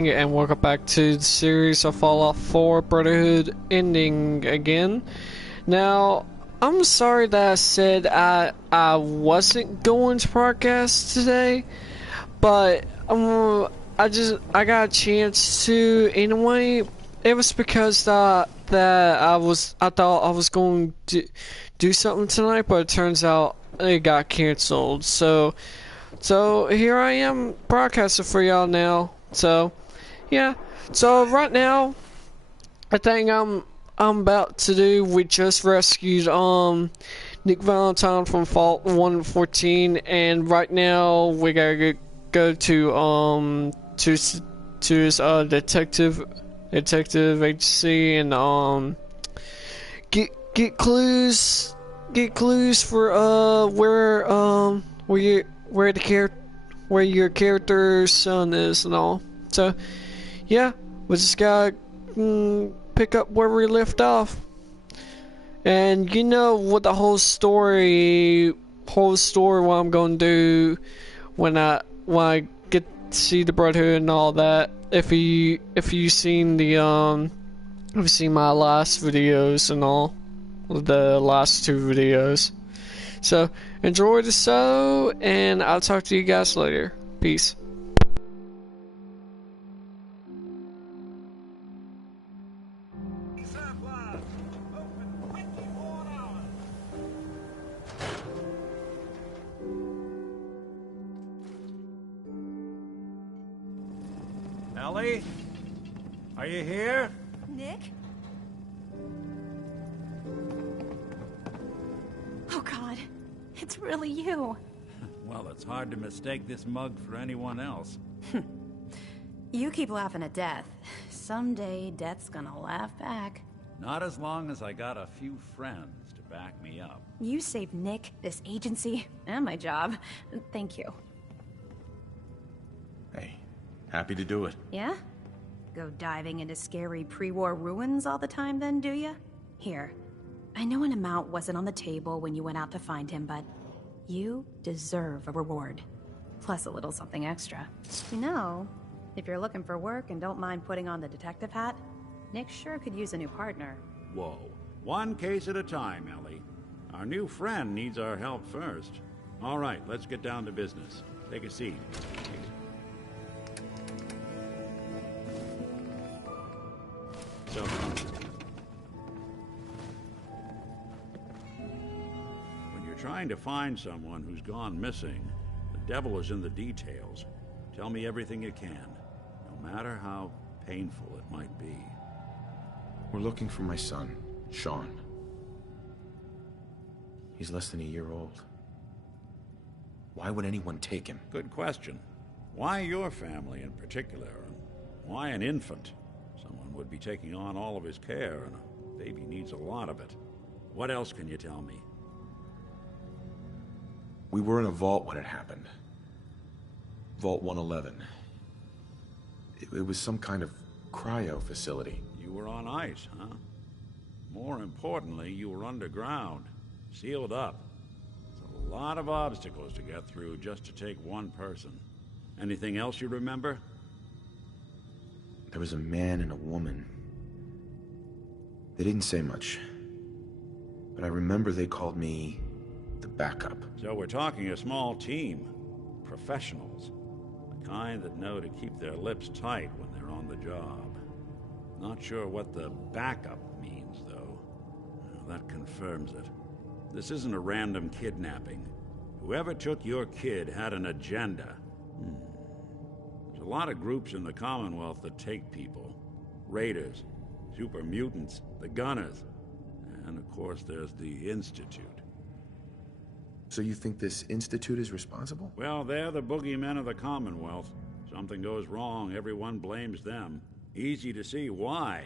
And welcome back to the series of Fallout 4 Brotherhood ending again. Now, I'm sorry that I said I wasn't going to podcast today, but I got a chance to anyway. It was because that I thought I was going to do something tonight, but it turns out it got canceled. So here I am broadcasting for y'all now. So yeah. So right now, I think I'm about to do. We just rescued Nick Valentine from Fault 114, and right now we gotta go to his detective agency and get clues for where your character's son is and all. So yeah, we just gotta pick up where we left off. And you know what the whole story what I'm gonna do when I get to see the Brotherhood and all that. If you seen my last videos and all, the last two videos. So enjoy the show, and I'll talk to you guys later. Peace. Ellie? Are you here? Nick? Oh God, it's really you. Well, it's hard to mistake this mug for anyone else. You keep laughing at death. Someday, death's gonna laugh back. Not as long as I got a few friends to back me up. You saved Nick, this agency, and my job. Thank you. Hey, happy to do it. Yeah? Go diving into scary pre-war ruins all the time then, do ya? Here. I know an amount wasn't on the table when you went out to find him, but you deserve a reward. Plus a little something extra. You know, if you're looking for work and don't mind putting on the detective hat, Nick sure could use a new partner. Whoa. One case at a time, Ellie. Our new friend needs our help first. All right, let's get down to business. Take a seat. So, when you're trying to find someone who's gone missing, the devil is in the details. Tell me everything you can, no matter how painful it might be. We're looking for my son, Sean. He's less than a year old. Why would anyone take him? Good question. Why your family in particular? And why an infant? Someone would be taking on all of his care, and a baby needs a lot of it. What else can you tell me? We were in a vault when it happened. Vault 111. It was some kind of cryo facility. You were on ice, huh? More importantly, you were underground, sealed up. It's a lot of obstacles to get through just to take one person. Anything else you remember? There was a man and a woman. They didn't say much, but I remember they called me the backup. So we're talking a small team. Professionals. The kind that know to keep their lips tight when they're on the job. Not sure what the backup means, though. Well, that confirms it. This isn't a random kidnapping. Whoever took your kid had an agenda. There's a lot of groups in the Commonwealth that take people. Raiders, super mutants, the Gunners, and of course there's the Institute. So you think this Institute is responsible? Well, they're the boogeymen of the Commonwealth. Something goes wrong, everyone blames them. Easy to see why.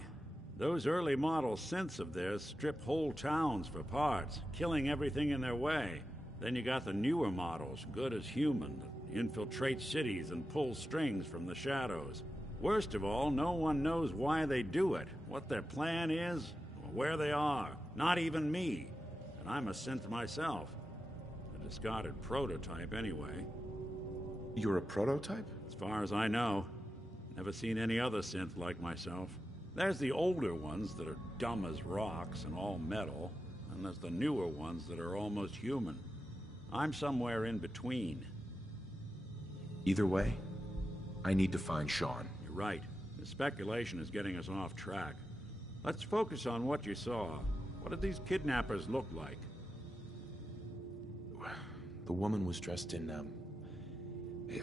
Those early model synths of theirs strip whole towns for parts, killing everything in their way. Then you got the newer models, good as human, that infiltrate cities and pull strings from the shadows. Worst of all, no one knows why they do it, what their plan is, or where they are. Not even me. And I'm a synth myself. A discarded prototype anyway. You're a prototype? As far as I know. Never seen any other synth like myself. There's the older ones that are dumb as rocks and all metal, and there's the newer ones that are almost human. I'm somewhere in between. Either way, I need to find Sean. You're right. The speculation is getting us off track. Let's focus on what you saw. What did these kidnappers look like? The woman was dressed in,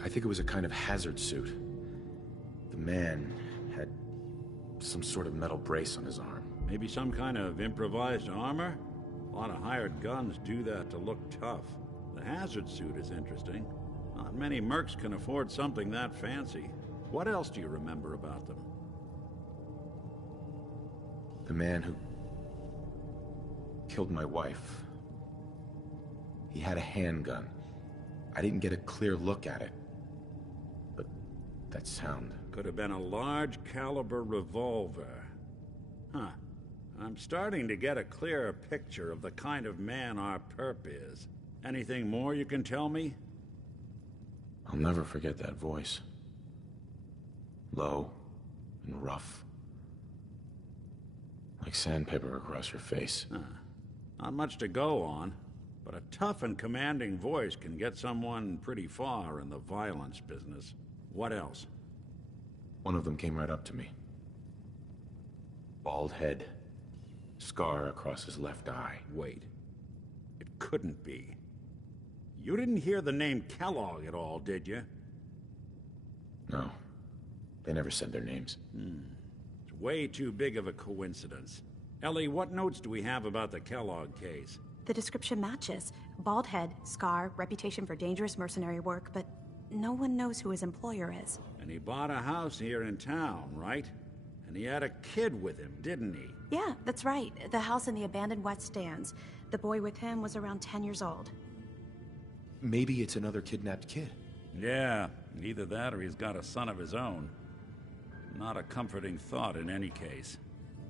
I think it was a kind of hazard suit. The man had some sort of metal brace on his arm. Maybe some kind of improvised armor? A lot of hired guns do that to look tough. The hazard suit is interesting. Not many mercs can afford something that fancy. What else do you remember about them? The man who killed my wife. He had a handgun. I didn't get a clear look at it. But that sound... Could have been a large caliber revolver. Huh. I'm starting to get a clearer picture of the kind of man our perp is. Anything more you can tell me? I'll never forget that voice. Low and rough. Like sandpaper across your face. Huh. Not much to go on, but a tough and commanding voice can get someone pretty far in the violence business. What else? One of them came right up to me. Bald head. Scar across his left eye. Wait. It couldn't be. You didn't hear the name Kellogg at all, did you? No. They never said their names. It's way too big of a coincidence. Ellie, what notes do we have about the Kellogg case? The description matches. Bald head, scar, reputation for dangerous mercenary work, but no one knows who his employer is. And he bought a house here in town, right? And he had a kid with him, didn't he? Yeah, that's right. The house in the abandoned West Stands. The boy with him was around 10 years old. Maybe it's another kidnapped kid. Yeah, either that or he's got a son of his own. Not a comforting thought in any case.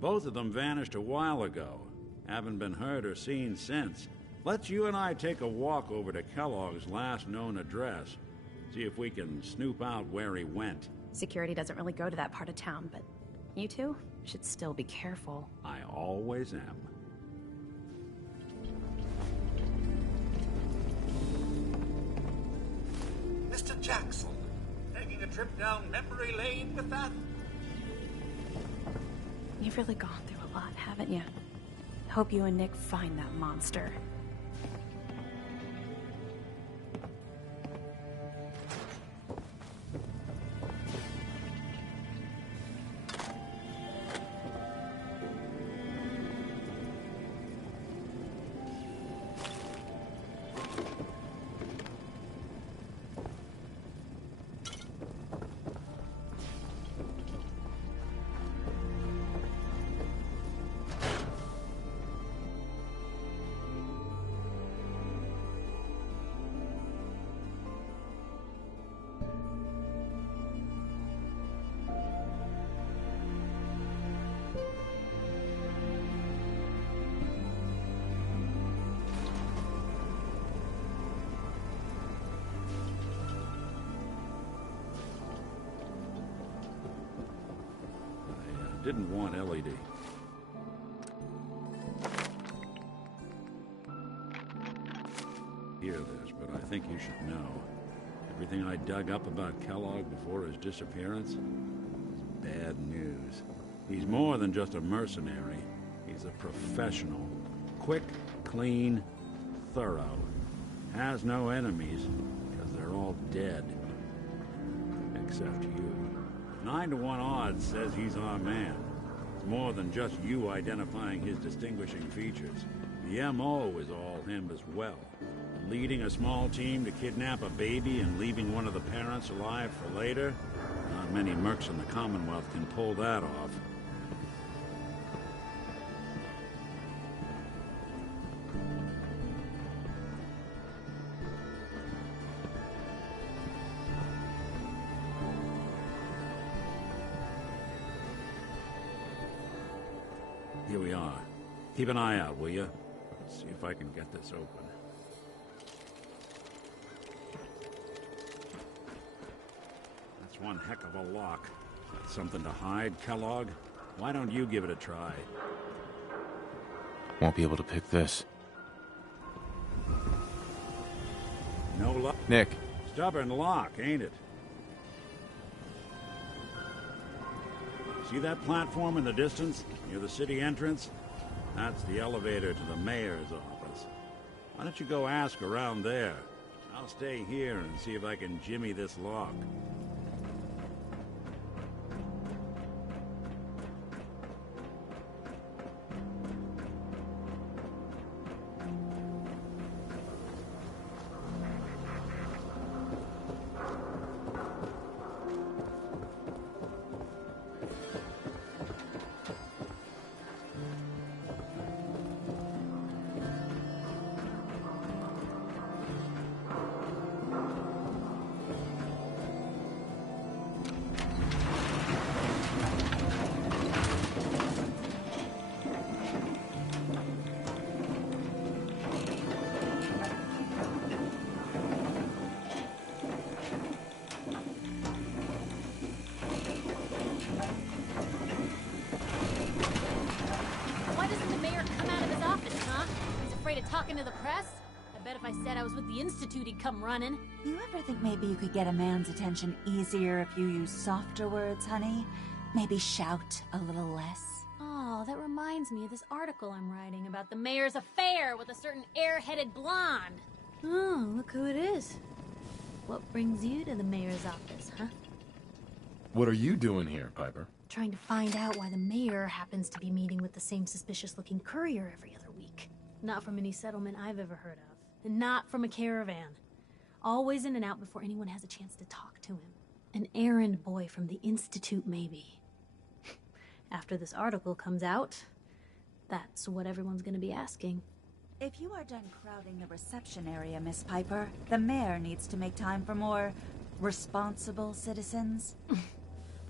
Both of them vanished a while ago. Haven't been heard or seen since. Let's you and I take a walk over to Kellogg's last known address. See if we can snoop out where he went. Security doesn't really go to that part of town, but you two should still be careful. I always am. Mr. Jackson, taking a trip down memory lane with that? You've really gone through a lot, haven't you? Hope you and Nick find that monster. Didn't want Ellie to... hear this, but I think you should know. Everything I dug up about Kellogg before his disappearance is bad news. He's more than just a mercenary. He's a professional. Quick, clean, thorough. Has no enemies, because they're all dead. Except you. 9 to 1 odds says he's our man. It's more than just you identifying his distinguishing features. The M.O. is all him as well. Leading a small team to kidnap a baby and leaving one of the parents alive for later? Not many mercs in the Commonwealth can pull that off. Here we are. Keep an eye out, will you? Let's see if I can get this open. That's one heck of a lock. Something to hide, Kellogg? Why don't you give it a try? Won't be able to pick this. No luck. Nick. Stubborn lock, ain't it? See that platform in the distance, near the city entrance? That's the elevator to the mayor's office. Why don't you go ask around there? I'll stay here and see if I can jimmy this lock. Talking to the press? I bet if I said I was with the Institute, he'd come running. You ever think maybe you could get a man's attention easier if you use softer words, honey? Maybe shout a little less? Oh, that reminds me of this article I'm writing about the mayor's affair with a certain air-headed blonde. Oh, look who it is. What brings you to the mayor's office, huh? What are you doing here, Piper? Trying to find out why the mayor happens to be meeting with the same suspicious-looking courier every other week. Not from any settlement I've ever heard of. And not from a caravan. Always in and out before anyone has a chance to talk to him. An errand boy from the Institute, maybe. After this article comes out, that's what everyone's gonna be asking. If you are done crowding the reception area, Miss Piper, the mayor needs to make time for more responsible citizens.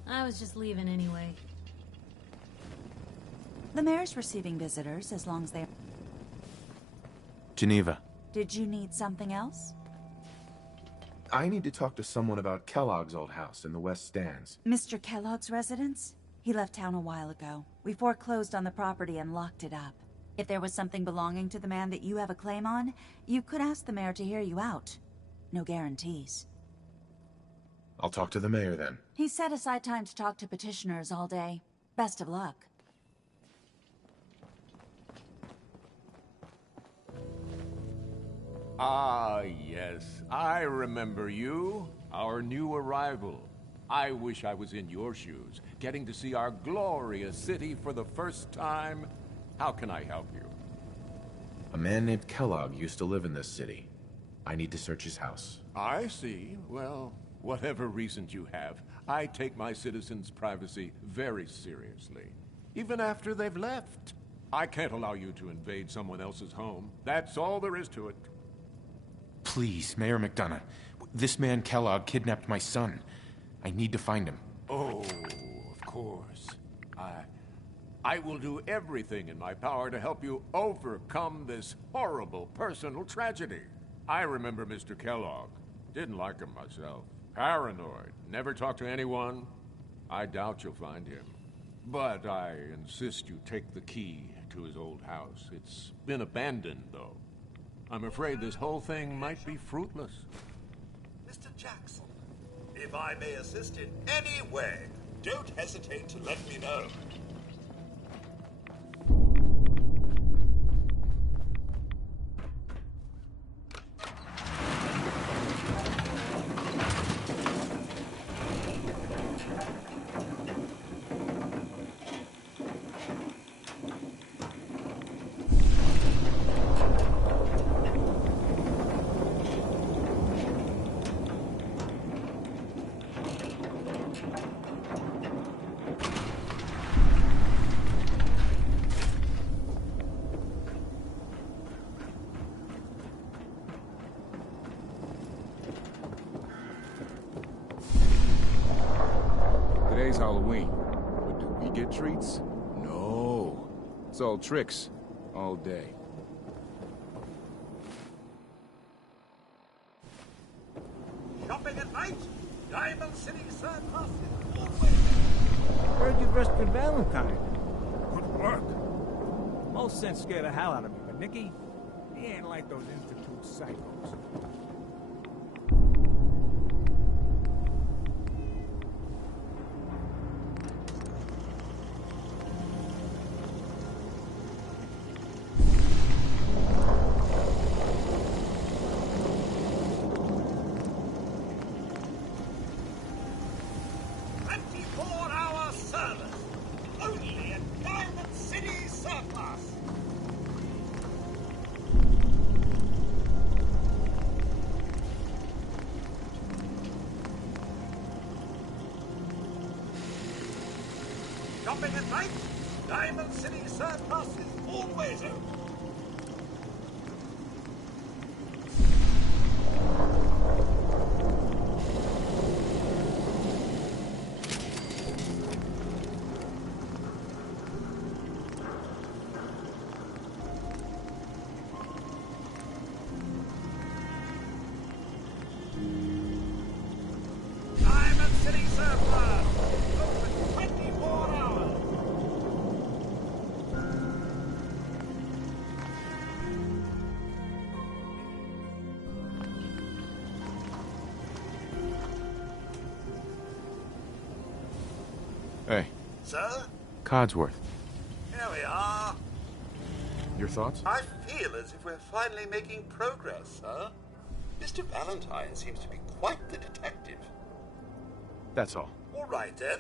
I was just leaving anyway. The mayor's receiving visitors as long as they're... Geneva. Did you need something else? I need to talk to someone about Kellogg's old house in the West Stands. Mr. Kellogg's residence? He left town a while ago. We foreclosed on the property and locked it up. If there was something belonging to the man that you have a claim on, you could ask the mayor to hear you out. No guarantees. I'll talk to the mayor then. He set aside time to talk to petitioners all day. Best of luck. Ah, yes. I remember you. Our new arrival. I wish I was in your shoes, getting to see our glorious city for the first time. How can I help you? A man named Kellogg used to live in this city. I need to search his house. I see. Well, whatever reasons you have, I take my citizens' privacy very seriously. Even after they've left. I can't allow you to invade someone else's home. That's all there is to it. Please, Mayor McDonough. This man Kellogg kidnapped my son. I need to find him. Oh, of course. I will do everything in my power to help you overcome this horrible personal tragedy. I remember Mr. Kellogg. Didn't like him myself. Paranoid. Never talked to anyone. I doubt you'll find him. But I insist you take the key to his old house. It's been abandoned, though. I'm afraid this whole thing might be fruitless. Mr. Jackson, if I may assist in any way, don't hesitate to let me know. Today's Halloween, but do we get treats? No. It's all tricks, all day. Shopping at night? Diamond City Circus is always... arrested Valentine. Good work. Most sense scared the hell out of me, but Nicky, he ain't like those Institute psychos. Shopping at night? Diamond City Surplus is always open. Diamond City Surplus! Open 24 hours! Hey, Sir? Codsworth. Here we are. Your thoughts? I feel as if we're finally making progress, sir. Mr. Valentine seems to be quite the detective. That's all. All right, then.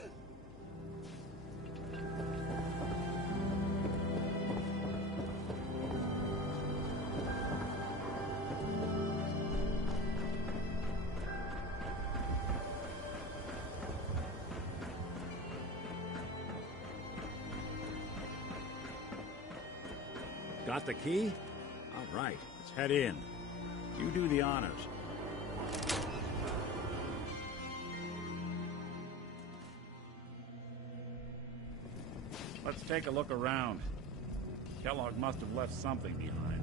Got the key? All right, let's head in. You do the honors. Let's take a look around. Kellogg must have left something behind.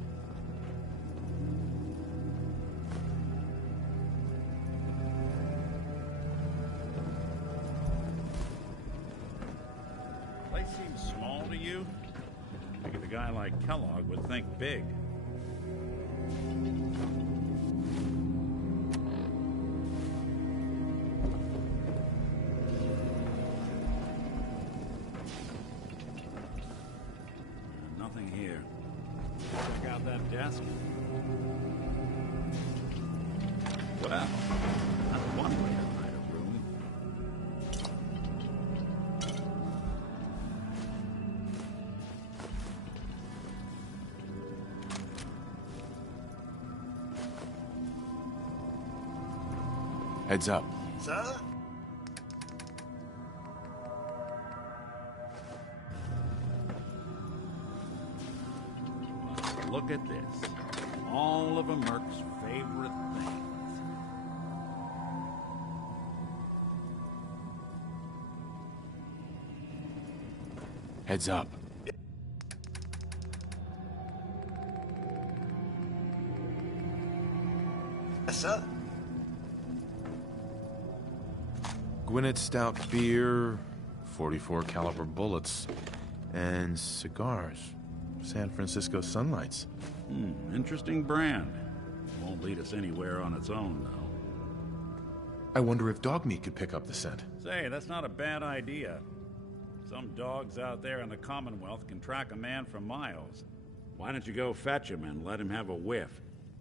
Place seems small to you? I think a guy like Kellogg would think big. Nothing here. Check out that desk. Well, that's one way to hide a room. Heads up. Sir? Look at this. All of a Merc's favorite things. Heads up. Yes, sir? Gwinnett Stout beer, 44 caliber bullets, and cigars. San Francisco Sunlights. Interesting brand. Won't lead us anywhere on its own, though. I wonder if dog meat could pick up the scent. Say, that's not a bad idea. Some dogs out there in the Commonwealth can track a man for miles. Why don't you go fetch him and let him have a whiff?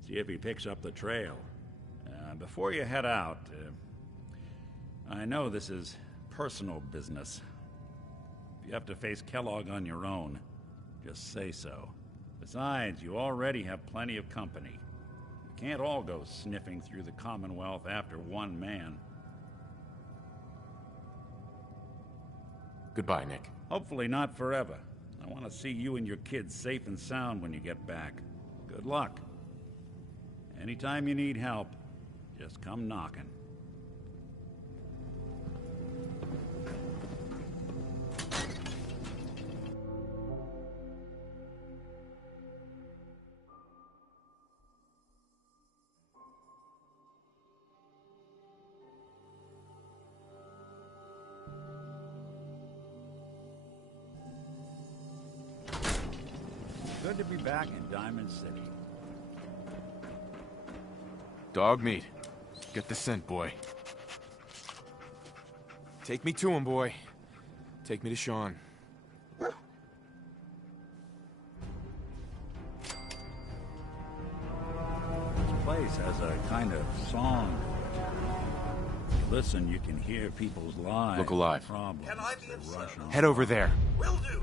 See if he picks up the trail. Before you head out, I know this is personal business. If you have to face Kellogg on your own, just say so. Besides, you already have plenty of company. You can't all go sniffing through the Commonwealth after one man. Goodbye, Nick. Hopefully not forever. I want to see you and your kids safe and sound when you get back. Good luck. Anytime you need help, just come knocking. Good to be back in Diamond City. Dog meat. Get the scent, boy. Take me to him, boy. Take me to Sean. This place has a kind of song. If you listen, you can hear people's lives. Look alive. Problems Can I be that of rush service? on. Head over there. Will do.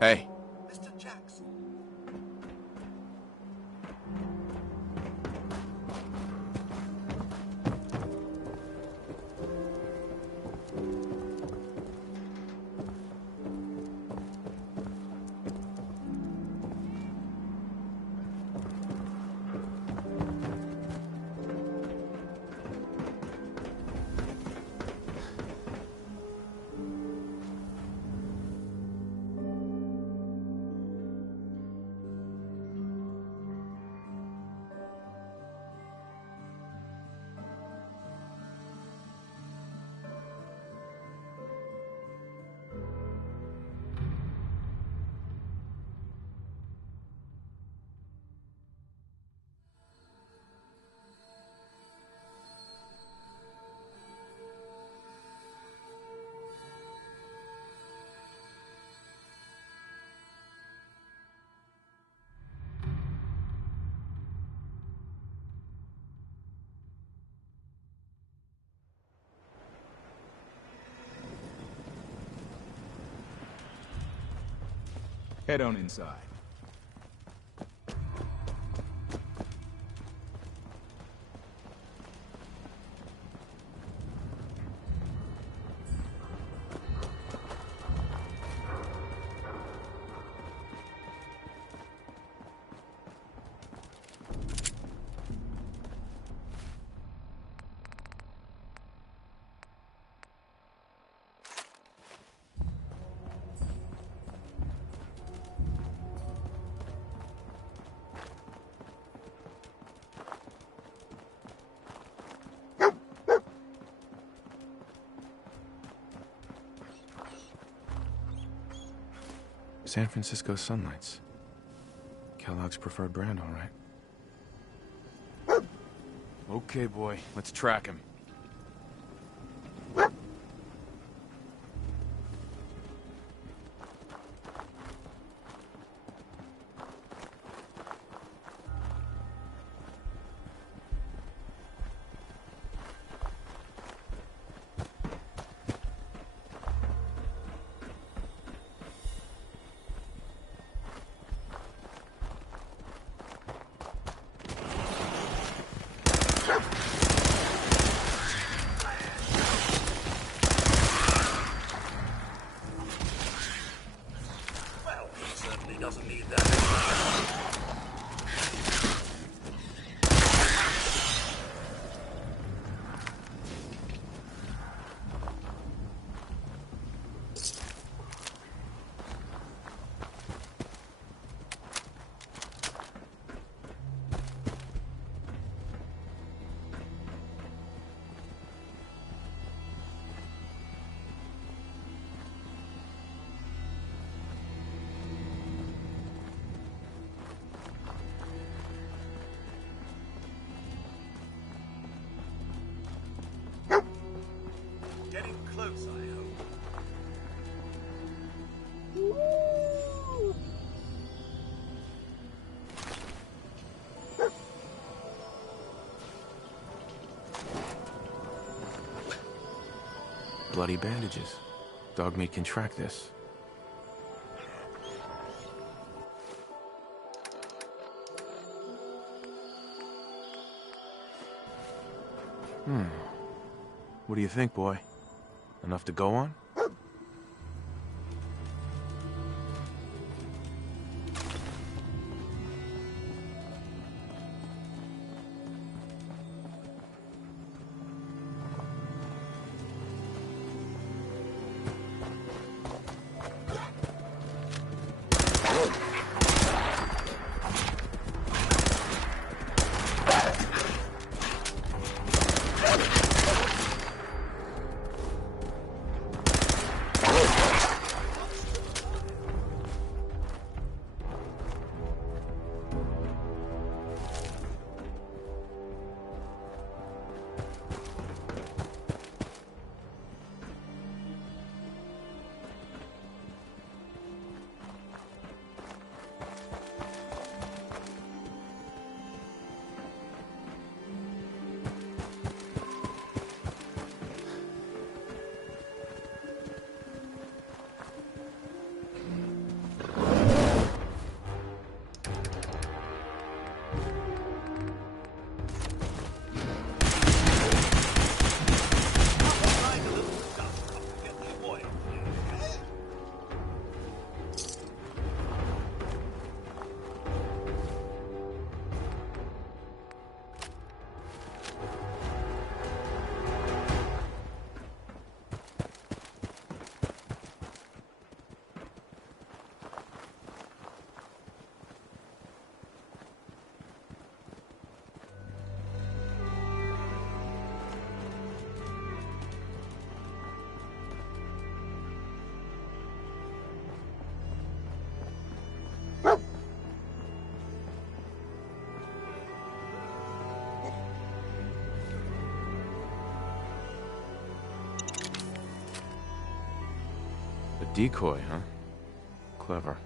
Hey. Mr. Jackson. Head on inside. San Francisco Sunlights. Kellogg's preferred brand, all right. Okay, boy. Let's track him. Well, he certainly doesn't need that. Getting close, I hope. Bloody bandages. Dogmeat can track this. What do you think, boy? Enough to go on? decoy, huh? Clever.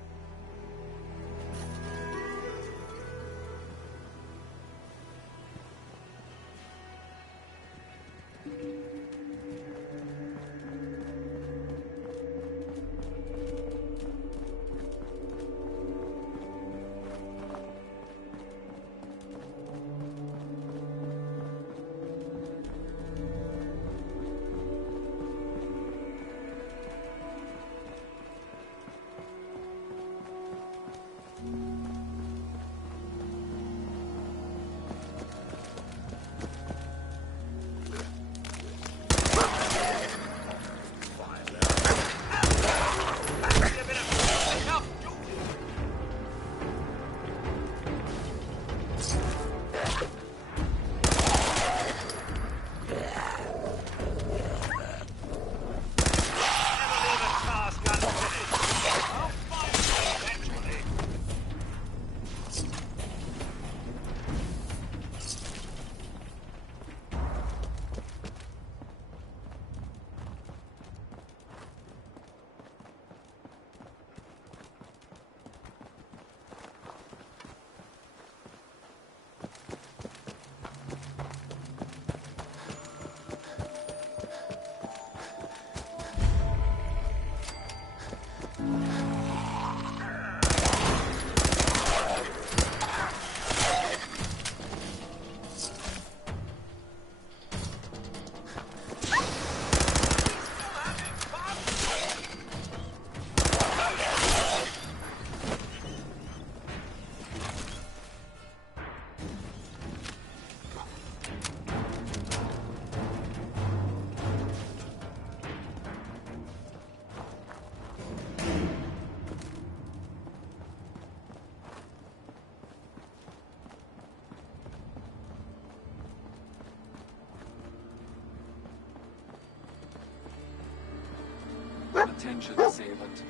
Attention, assailant.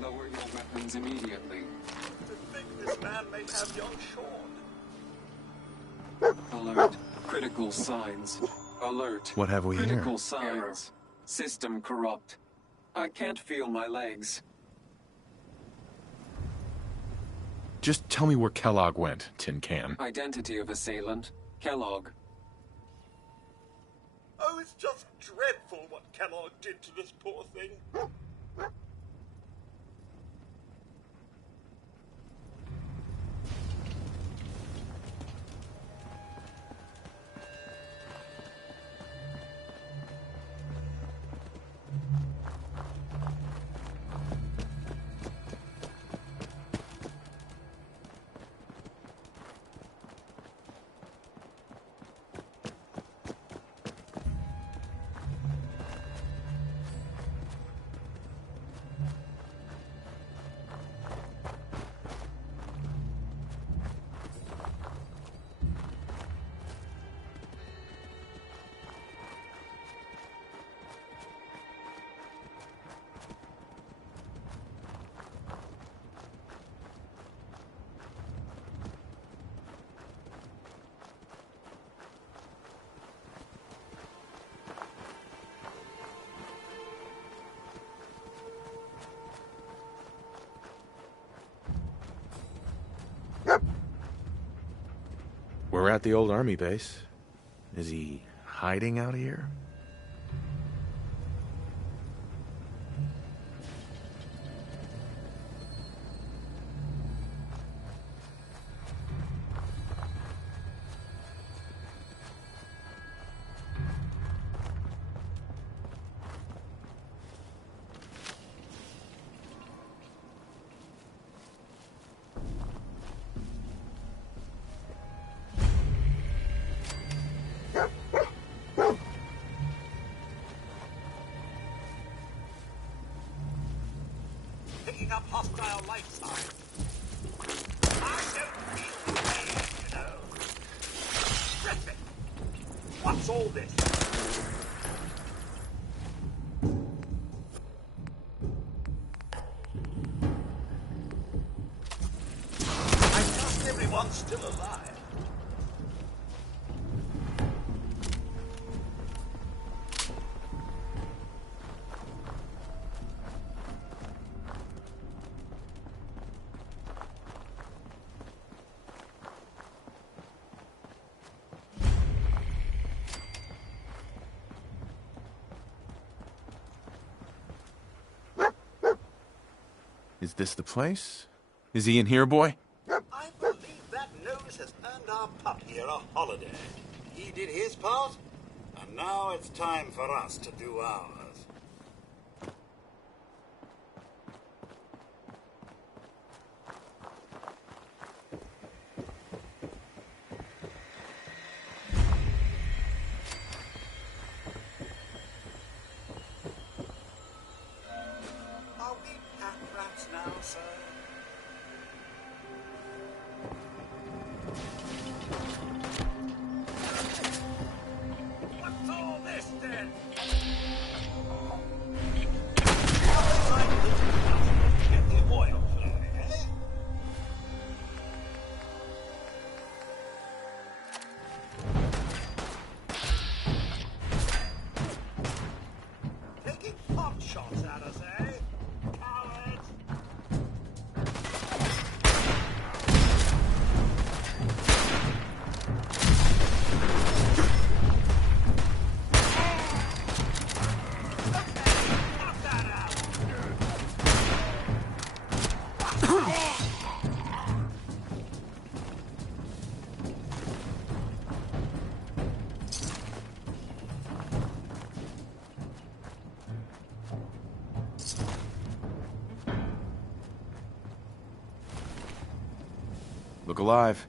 Lower your weapons immediately. To think this man may have young Sean. Alert. Critical signs. Alert. What have we here? Critical signs. System corrupt. I can't feel my legs. Just tell me where Kellogg went, Tin Can. Identity of assailant. Kellogg. Oh, it's just dreadful what Kellogg did to this poor thing. We're at the old army base. Is he hiding out here? Picking up hostile light signs. I don't feel the pain, you know. Griffin, what's all this? I trust everyone's still alive. Is this the place? Is he in here, boy? I believe that nose has earned our pup here a holiday. He did his part, and now it's time for us to do ours. Are we pack rats now, sir? What's all this, then? Get the oil flowing, eh? Taking pot shots at us, eh? Cowards! Knock that out! Look alive.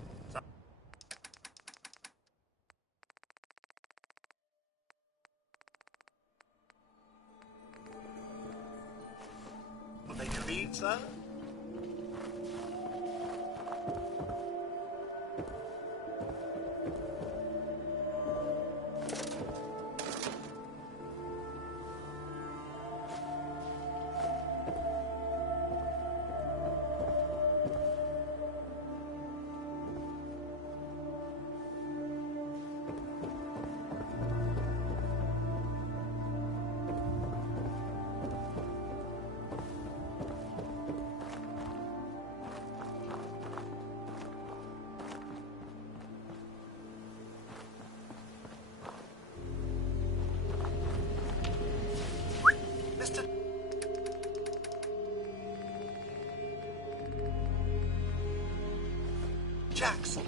What you need, sir? Mr. Jackson.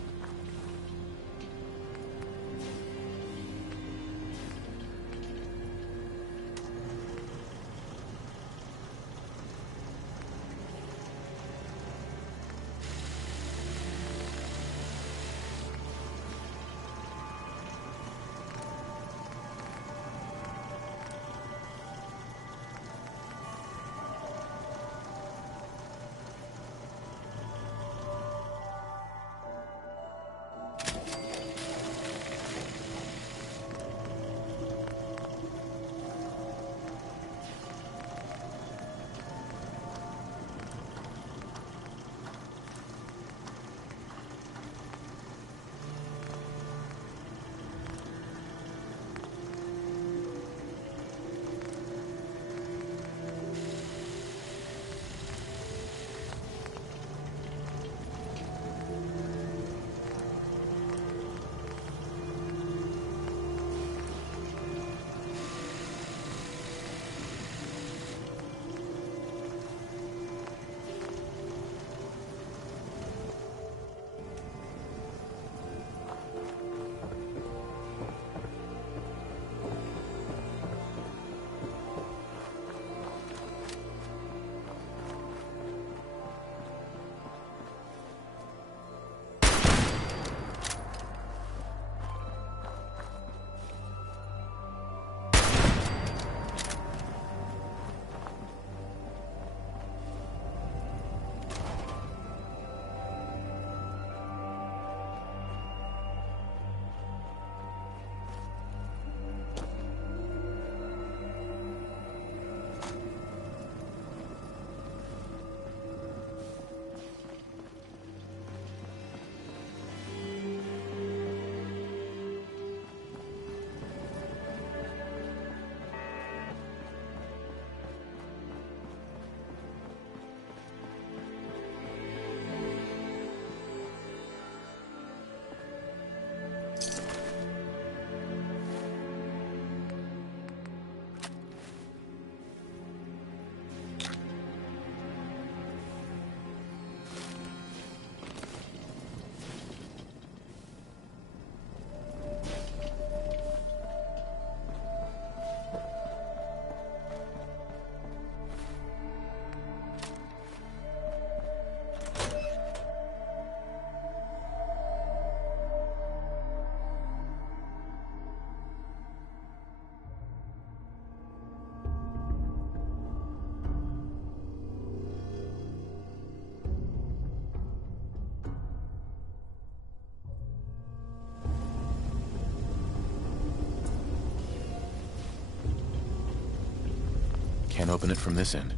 Can't open it from this end.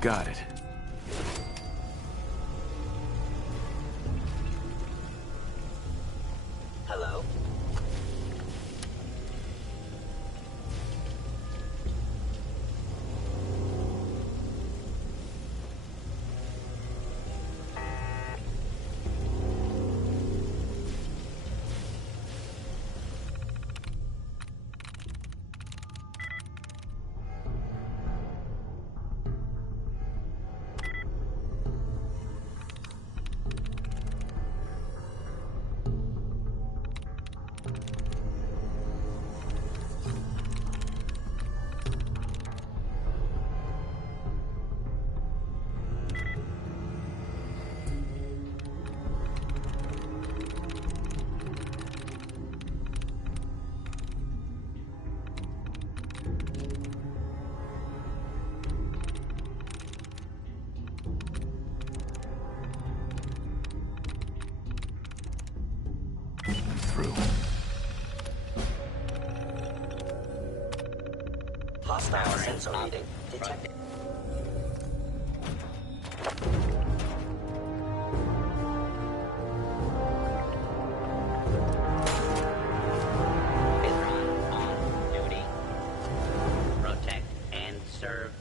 Got it. Hello? Hostile sensor reading detected. On duty. Protect and serve.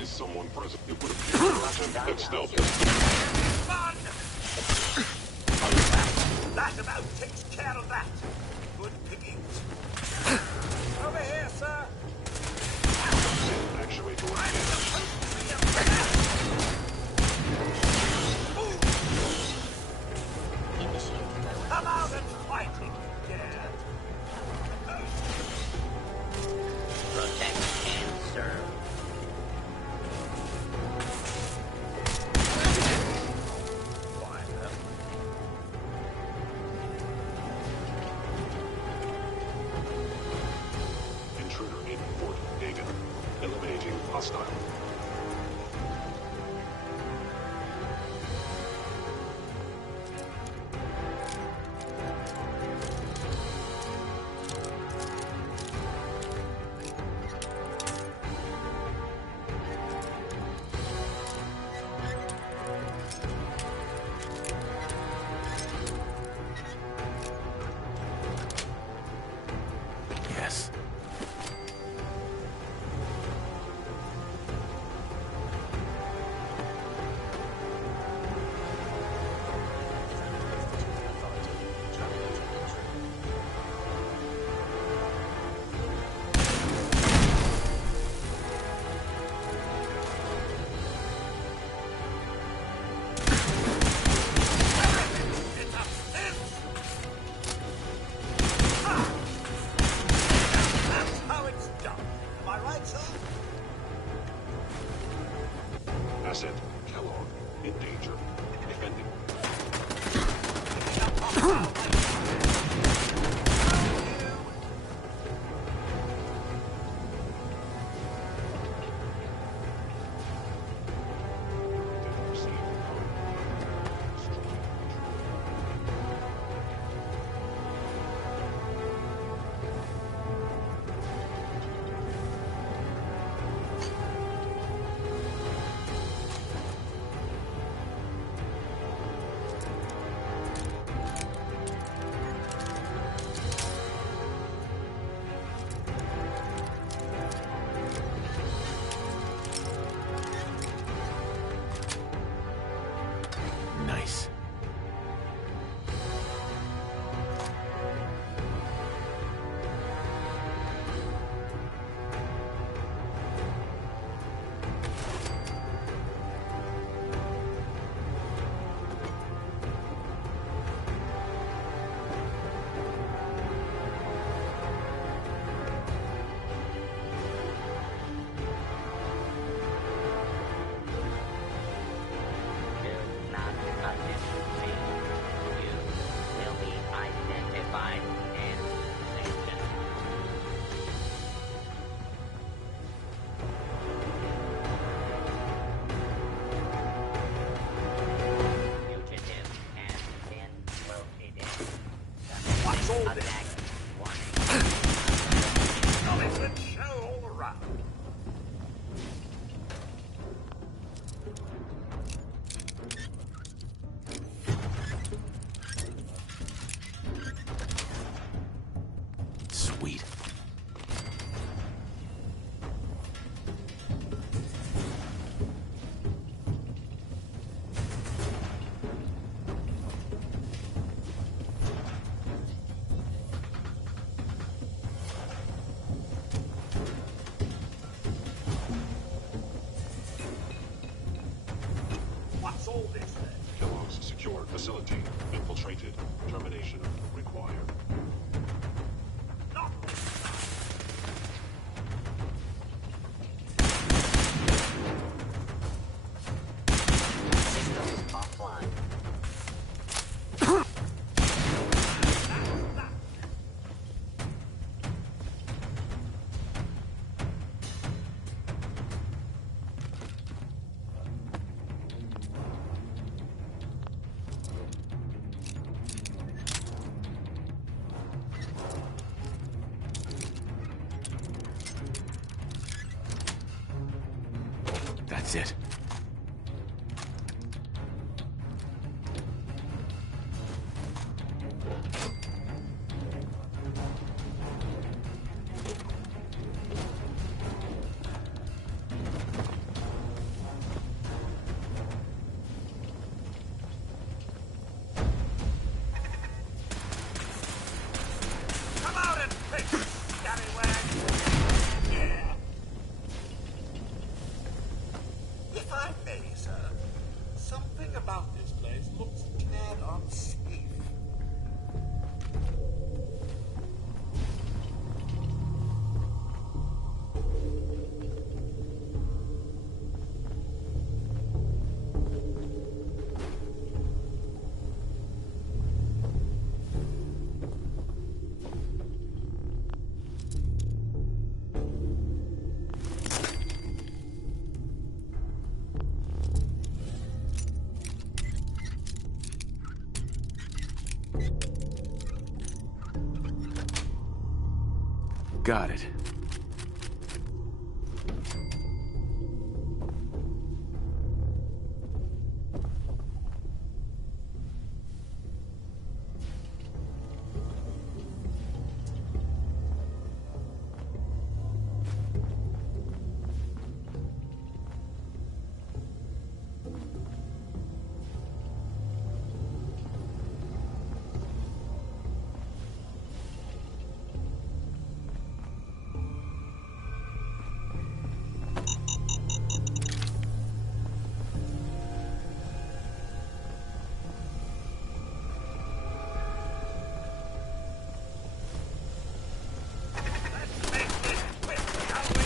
Is someone present? It would appear that stealth That about takes care of that. Good pickings. Over here, sir. actually going Come out and fight it, yeah. Protect and serve. Intruder in Fort Dagon. Eliminating hostile. Yes. That's how it's done. Am I right, sir? Asset Kellogg in danger. Defending. Sweet. What's all this then? Kellogg's secured facility. Infiltrated. Termination required. Not Systems offline. That's it. come out and pick, scallywag! Yeah. If I may, sir, something about this place looks a tad unsafe. Got it. Let's make this quick, shall we?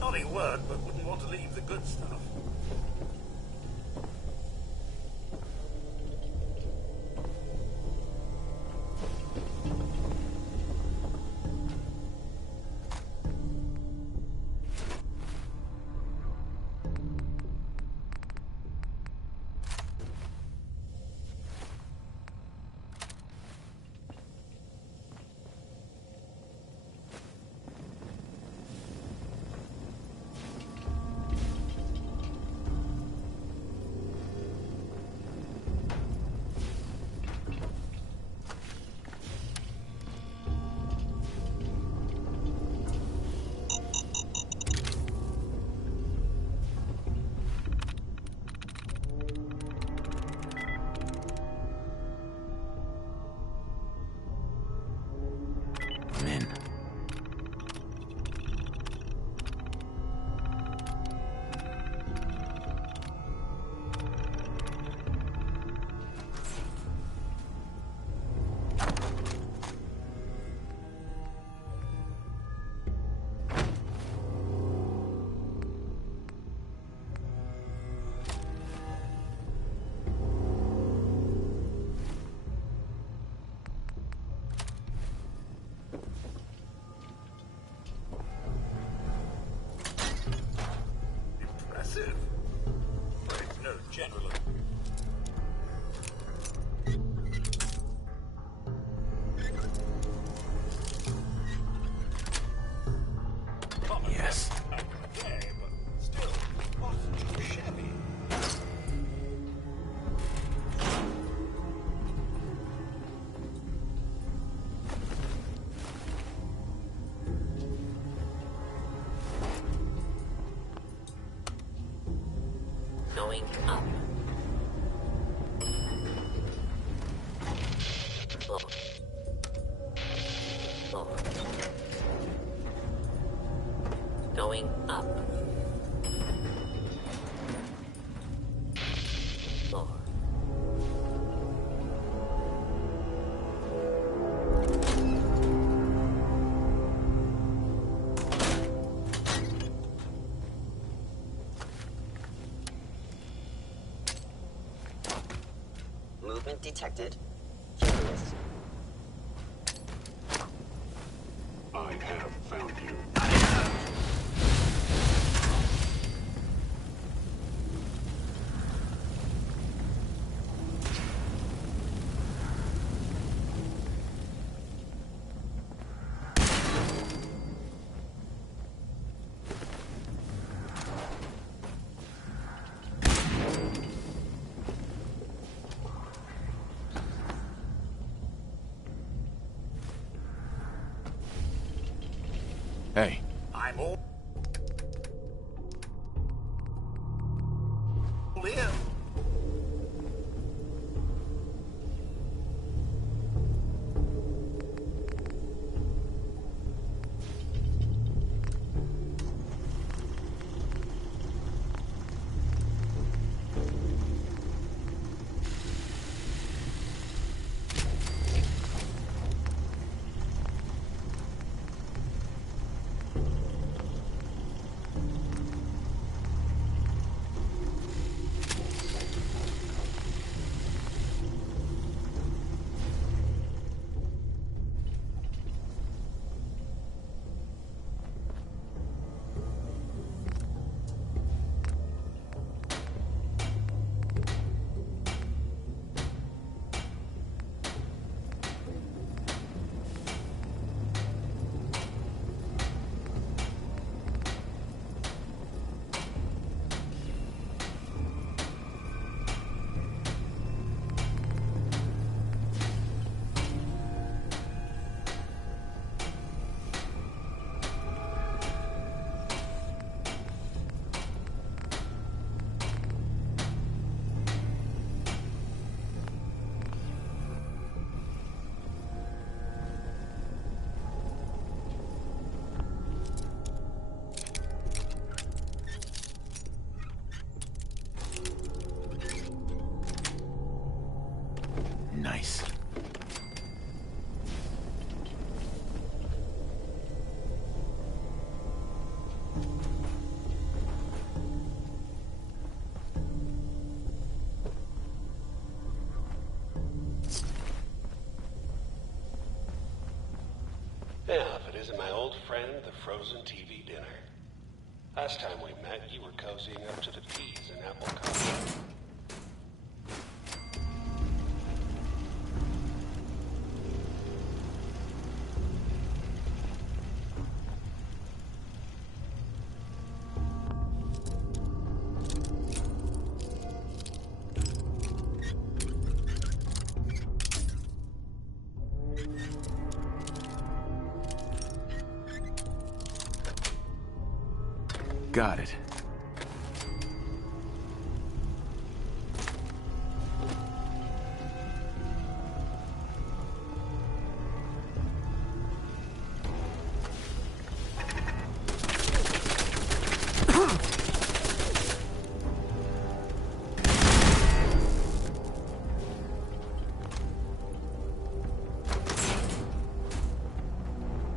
Naughty word, but wouldn't want to leave the good stuff. generally. Yes. Okay, but still, wasn't too shabby. Going up. Floor. Floor. Going up. Floor. Movement detected. Curious. I have found you. Hey. I'm all in. Nice. Now, if it isn't my old friend, the frozen TV dinner. Last time we met, you were cozying up to the peas in apple coffee. Got it.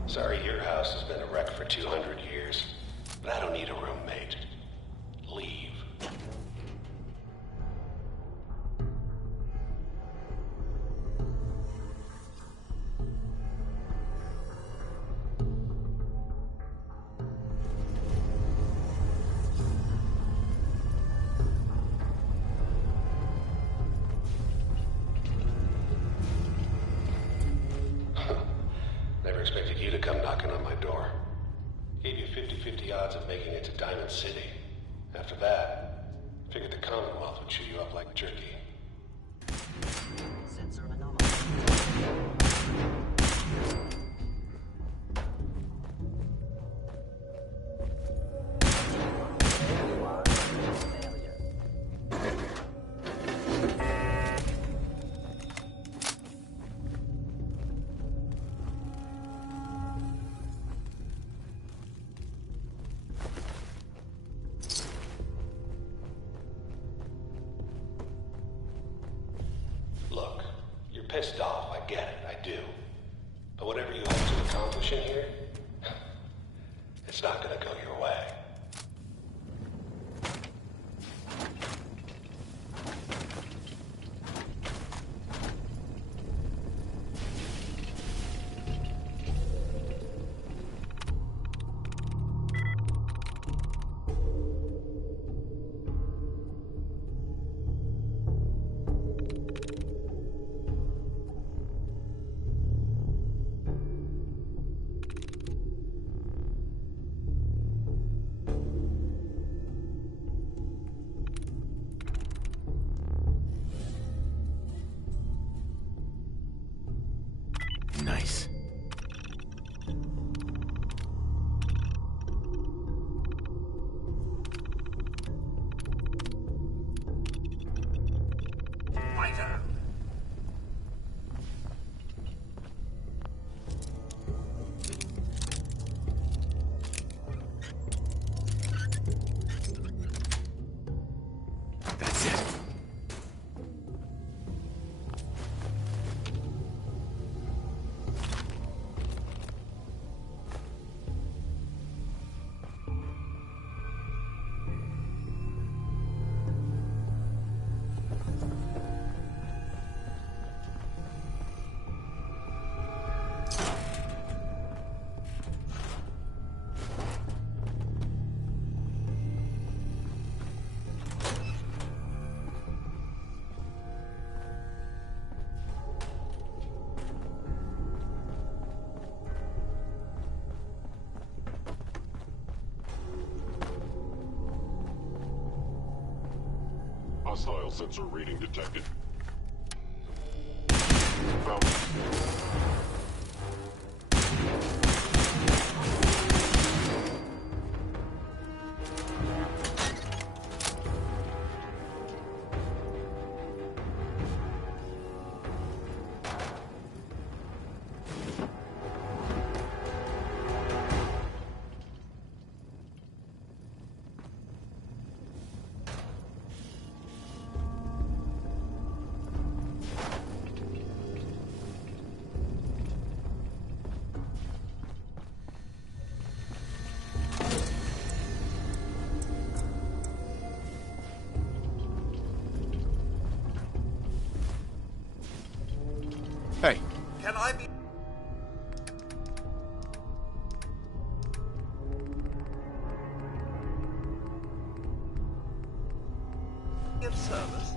Sorry your house has been a wreck for 200 years, but I don't need a roommate. Leave. the odds of making it to Diamond City? After that, figured the Commonwealth would chew you up like jerky. Sensor anomaly. Look, you're pissed off, I get it, I do. But whatever you hope to accomplish in here, it's not gonna go your way. Nice. Righto. That's it. Hostile sensor reading detected. Found it. Hey, Can I be of service?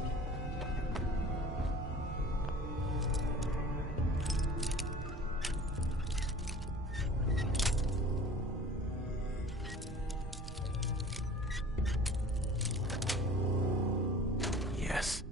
Yes.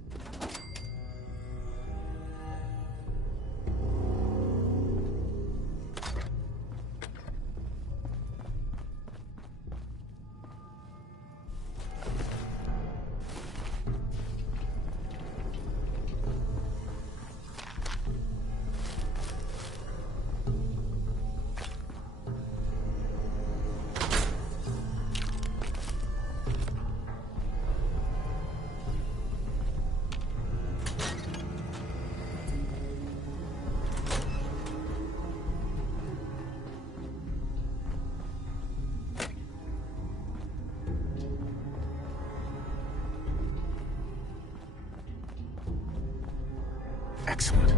Excellent.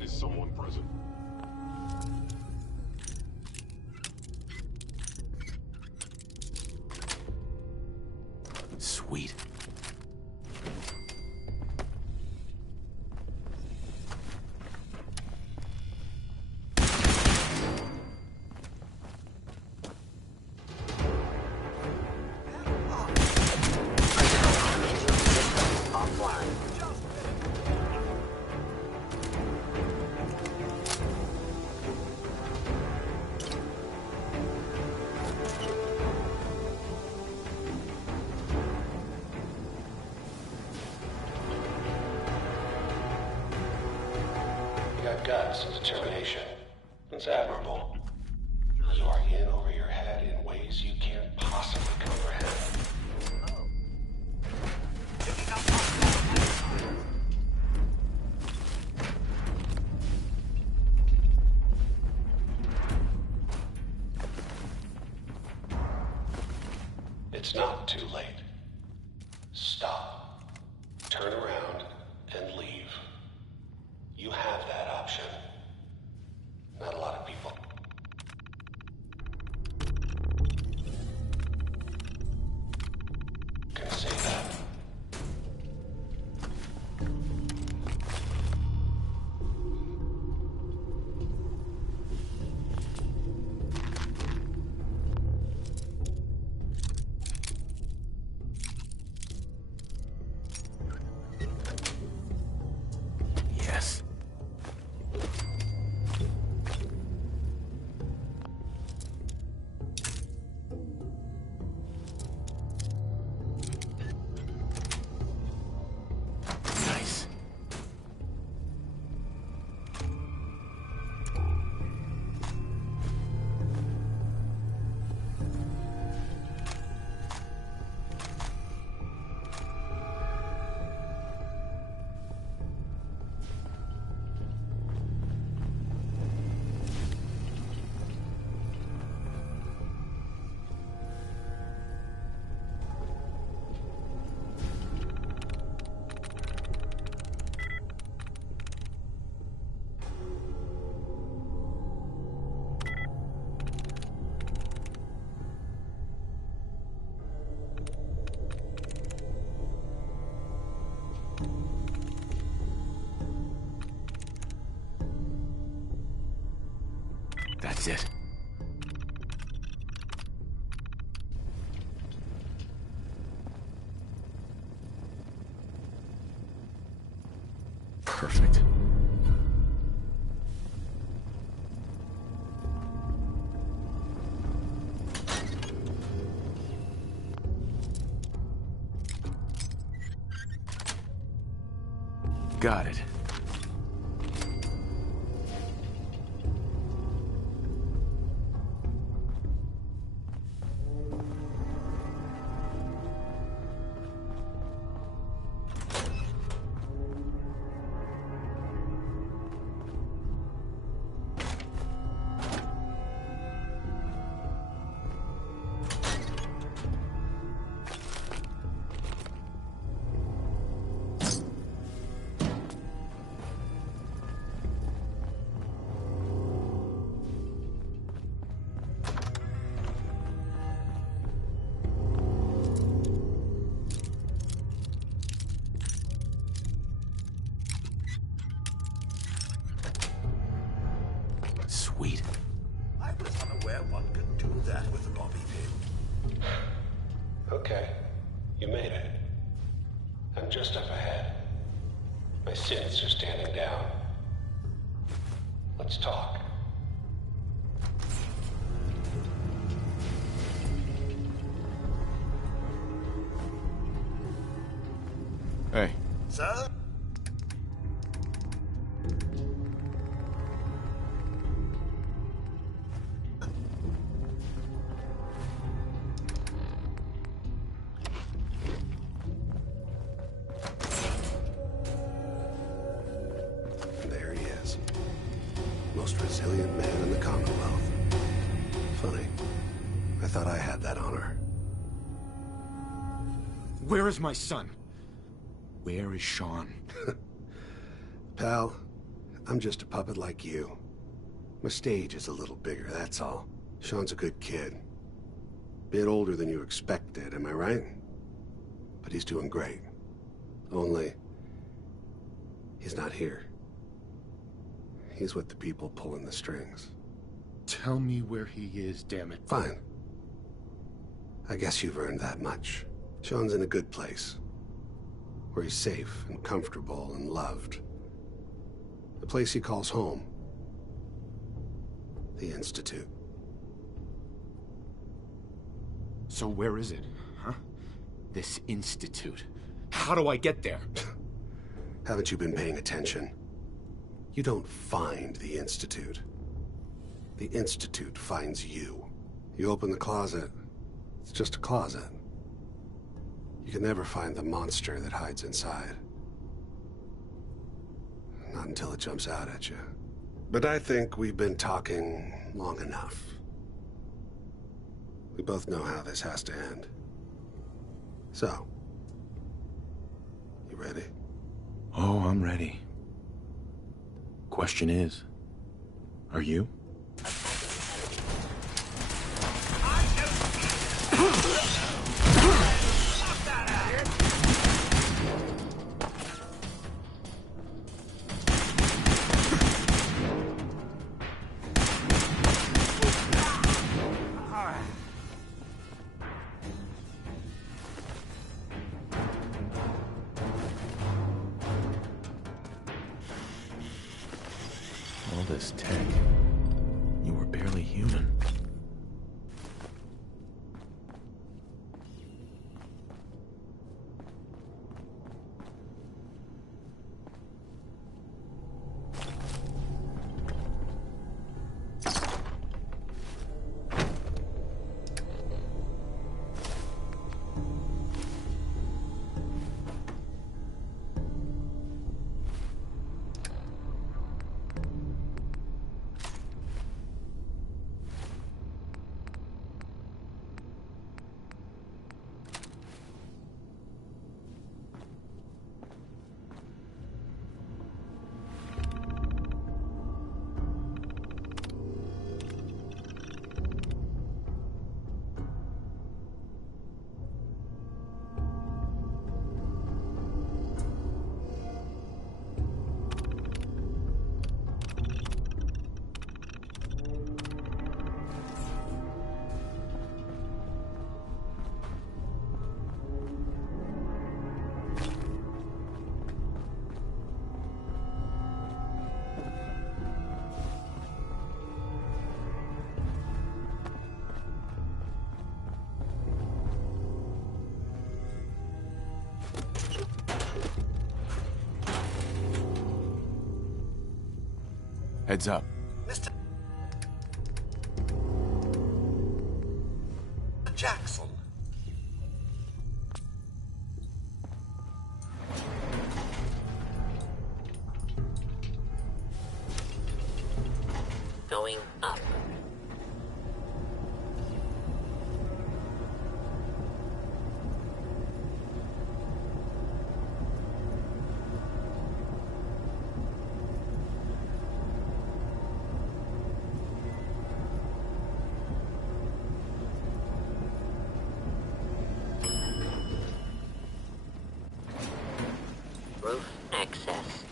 Is someone present? Sweet. You got guts and determination. It's admirable. You are in over your head in ways you can't possibly comprehend. It's not too late. Stop. Turn around and leave. You have that option. Not a lot of people. Can say that. Yes. Nice. That's it. Perfect. Got it. Sweet. I was unaware one could do that with a bobby pin. Okay. You made it. I'm just up ahead. My sins are standing down. Let's talk. Hey. Sir? There he is. Most resilient man in the Commonwealth. Funny. I thought I had that honor. Where is my son? Where is Sean? Pal, I'm just a puppet like you. My stage is a little bigger, that's all. Sean's a good kid. Bit older than you expected, am I right? but he's doing great. Only, he's not here. He's with the people pulling the strings. Tell me where he is, damn it. Fine. I guess you've earned that much. Sean's in a good place, where he's safe and comfortable and loved. The place he calls home. The Institute. So where is it, huh? This Institute. How do I get there? Haven't you been paying attention? You don't find the Institute. The Institute finds you. You open the closet, it's just a closet. You can never find the monster that hides inside. Not until it jumps out at you. But I think we've been talking long enough. We both know how this has to end. So, you ready? Oh, I'm ready. Question is, are you? All this tech. You were barely human. Heads up. Mr. Jackson. Going up. Roof access.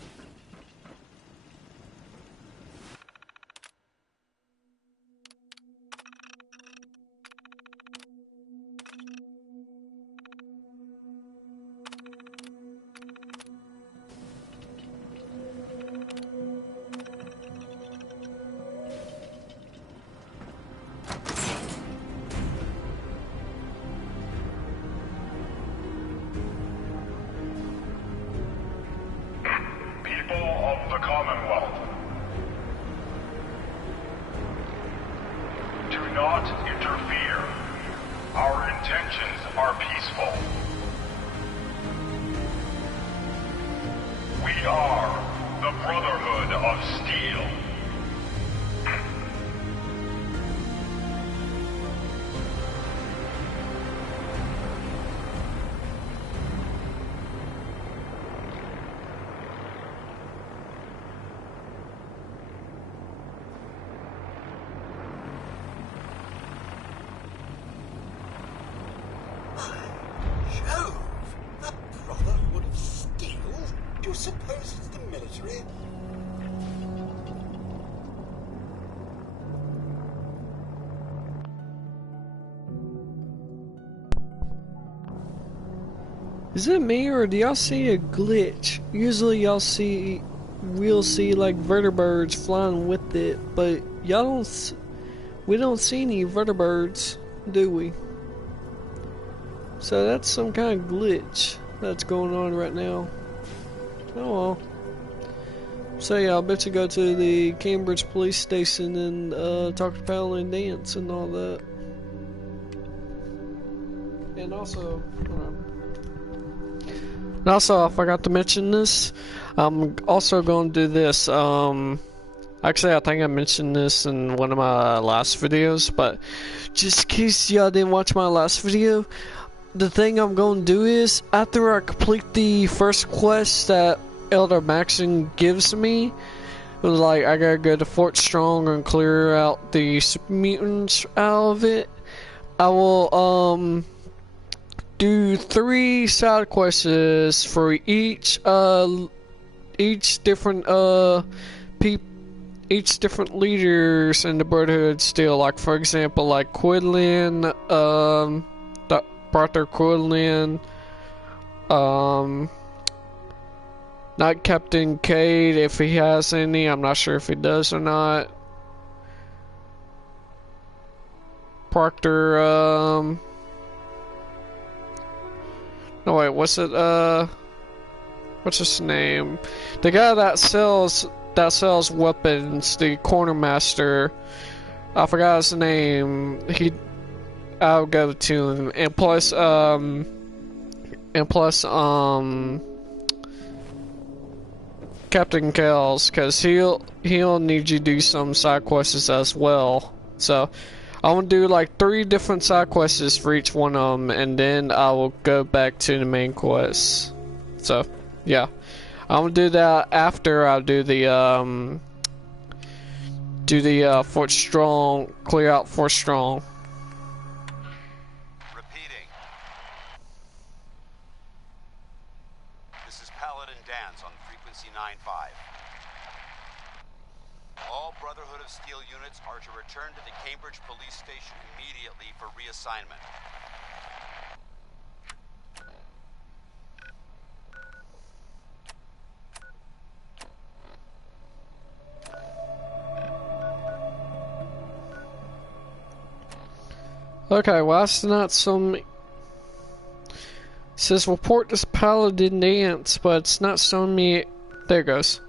People of the Commonwealth, do not interfere. Our intentions are peaceful. We are the Brotherhood of Steel. Jove! Do you suppose it's the military? Is it me or do y'all see a glitch? Usually we'll see like vertibirds flying with it, but we don't see any vertibirds, do we? So that's some kind of glitch that's going on right now. Oh well. So yeah, I'll bet you go to the Cambridge police station and talk to Paladin Dance and all that. And also, I forgot to mention this. I'm also going to do this. Actually, I think I mentioned this in one of my last videos, but just in case y'all didn't watch my last video, the thing I'm going to do is, after I complete the first quest that Elder Maxon gives me, like I gotta go to Fort Strong and clear out the super mutants out of it, I will do 3 side quests for each different each different leaders in the Brotherhood of Steel. Like for example, like Quidlin, Dr. Quidlin, not Captain Cade if he has any. I'm not sure if he does or not. Proctor, no wait, what's it, what's his name? The guy that sells weapons, the quartermaster. I forgot his name. I'll go to him. And plus, Captain Kells, cause he'll need you to do some side quests as well. So I'm gonna do like 3 different side quests for each one of them, and then I will go back to the main quest. So yeah, I'm gonna do that after I do the Fort Strong, clear out Fort Strong. Repeating. This is Paladin Dance on frequency 9-5. All Brotherhood of Steel units are to return to the Cambridge police station immediately for reassignment. Okay, well that's not some. It says report this Paladin Dance, but it's not showing me. There it goes.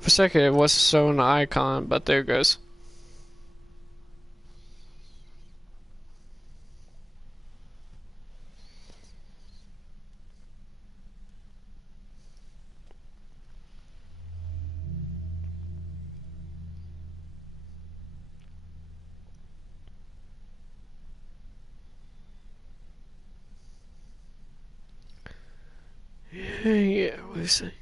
For a second it was showing an icon, but there it goes. Yeah, we'll see. Look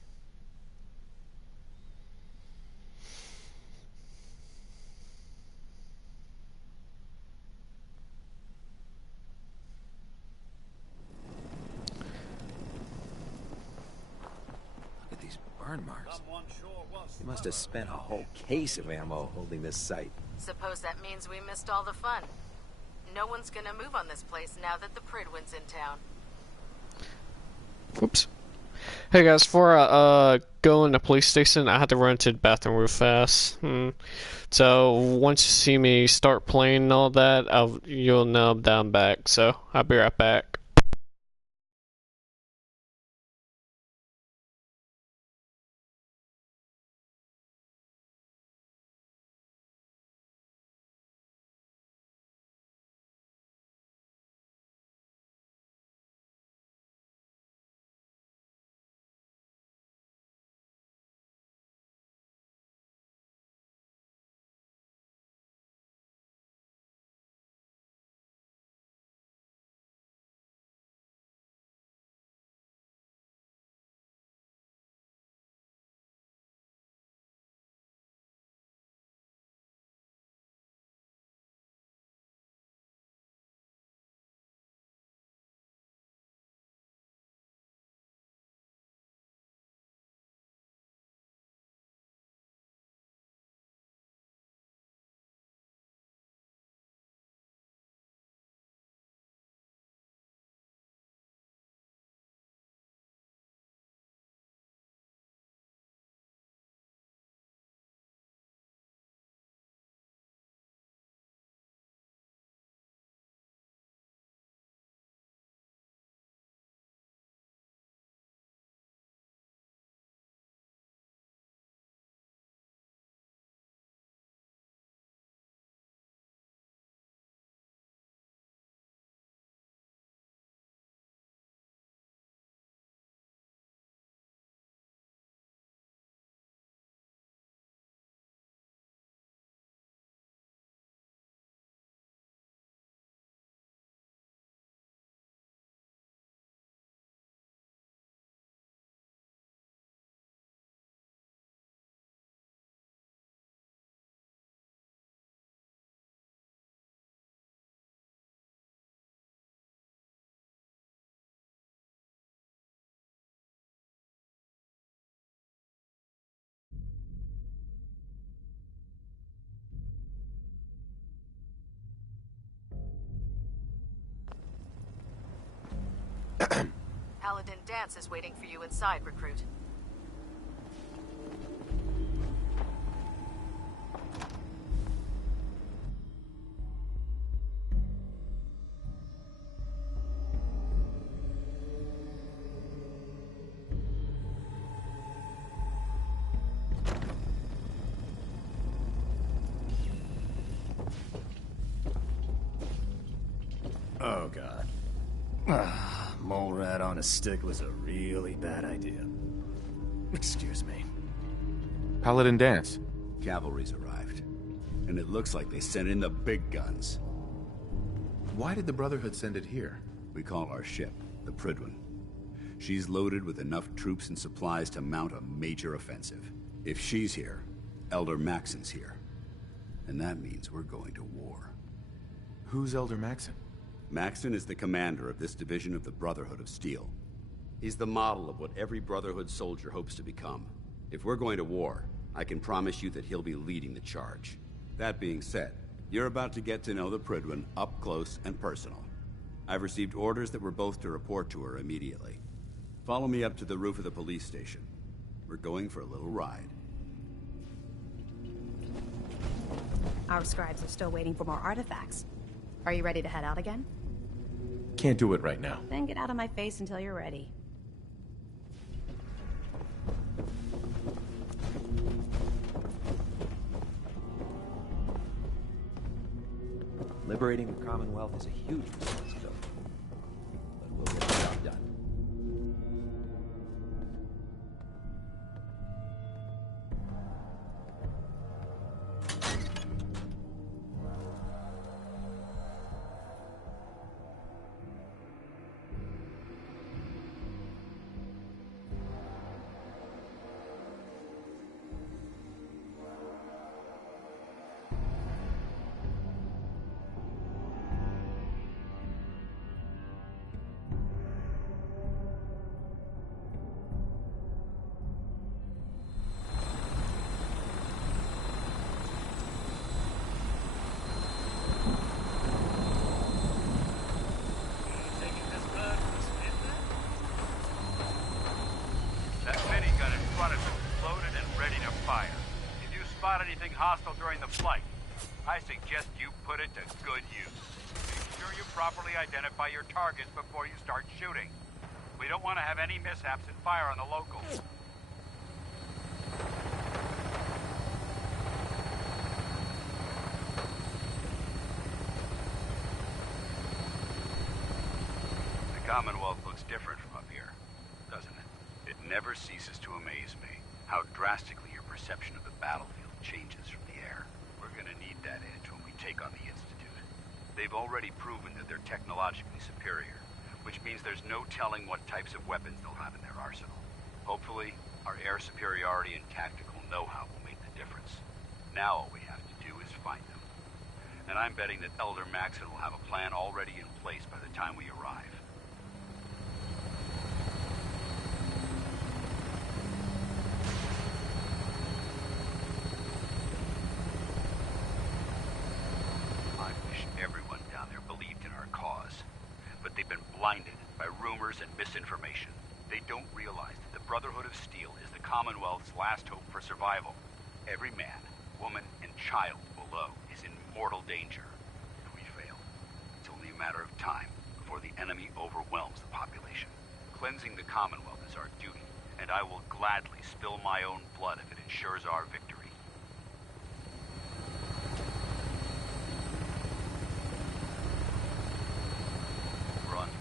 at these burn marks. They must have spent a whole case of ammo holding this site. Suppose that means we missed all the fun. No one's gonna move on this place now that the Pridwin's in town. Whoops. Hey guys, before I go in the police station, I had to run to the bathroom real fast. So once you see me start playing and all that, you'll know that I'm back. So I'll be right back. Paladin dance is waiting for you inside, recruit. Oh, God. Mole rat on a stick was a really bad idea. Excuse me. Paladin dance. Cavalry's arrived. And it looks like they sent in the big guns. Why did the Brotherhood send it here? We call our ship the Prydwen. She's loaded with enough troops and supplies to mount a major offensive. If she's here, Elder Maxon's here. And that means we're going to war. Who's Elder Maxon? Maxon is the commander of this division of the Brotherhood of Steel. He's the model of what every Brotherhood soldier hopes to become. If we're going to war, I can promise you that he'll be leading the charge. That being said, you're about to get to know the Prydwen up close and personal. I've received orders that we're both to report to her immediately. Follow me up to the roof of the police station. We're going for a little ride. Our scribes are still waiting for more artifacts. Are you ready to head out again? Can't do it right now. Then get out of my face until you're ready. Liberating the Commonwealth is a huge responsibility, but we'll get the job done. Hostile during the flight. I suggest you put it to good use. Make sure you properly identify your targets before you start shooting. We don't want to have any mishaps and fire on the locals. The Commonwealth looks different from up here, doesn't it? It never ceases to amaze me how drastically your perception of the battlefield changes from the air. We're gonna need that edge when we take on the Institute. They've already proven that they're technologically superior, which means there's no telling what types of weapons they'll have in their arsenal. Hopefully, our air superiority and tactical know-how will make the difference. Now all we have to do is find them. And I'm betting that Elder Maxon will have a plan already in place by the time we arrive. Blinded by rumors and misinformation. They don't realize that the Brotherhood of Steel is the Commonwealth's last hope for survival. Every man, woman, and child below is in mortal danger. If we fail, it's only a matter of time before the enemy overwhelms the population. Cleansing the Commonwealth is our duty, and I will gladly spill my own blood if it ensures our victory.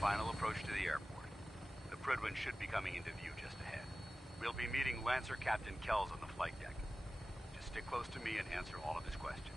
Final approach to the airport. The Prydwen should be coming into view just ahead. We'll be meeting Lancer Captain Kells on the flight deck. Just stick close to me and answer all of his questions.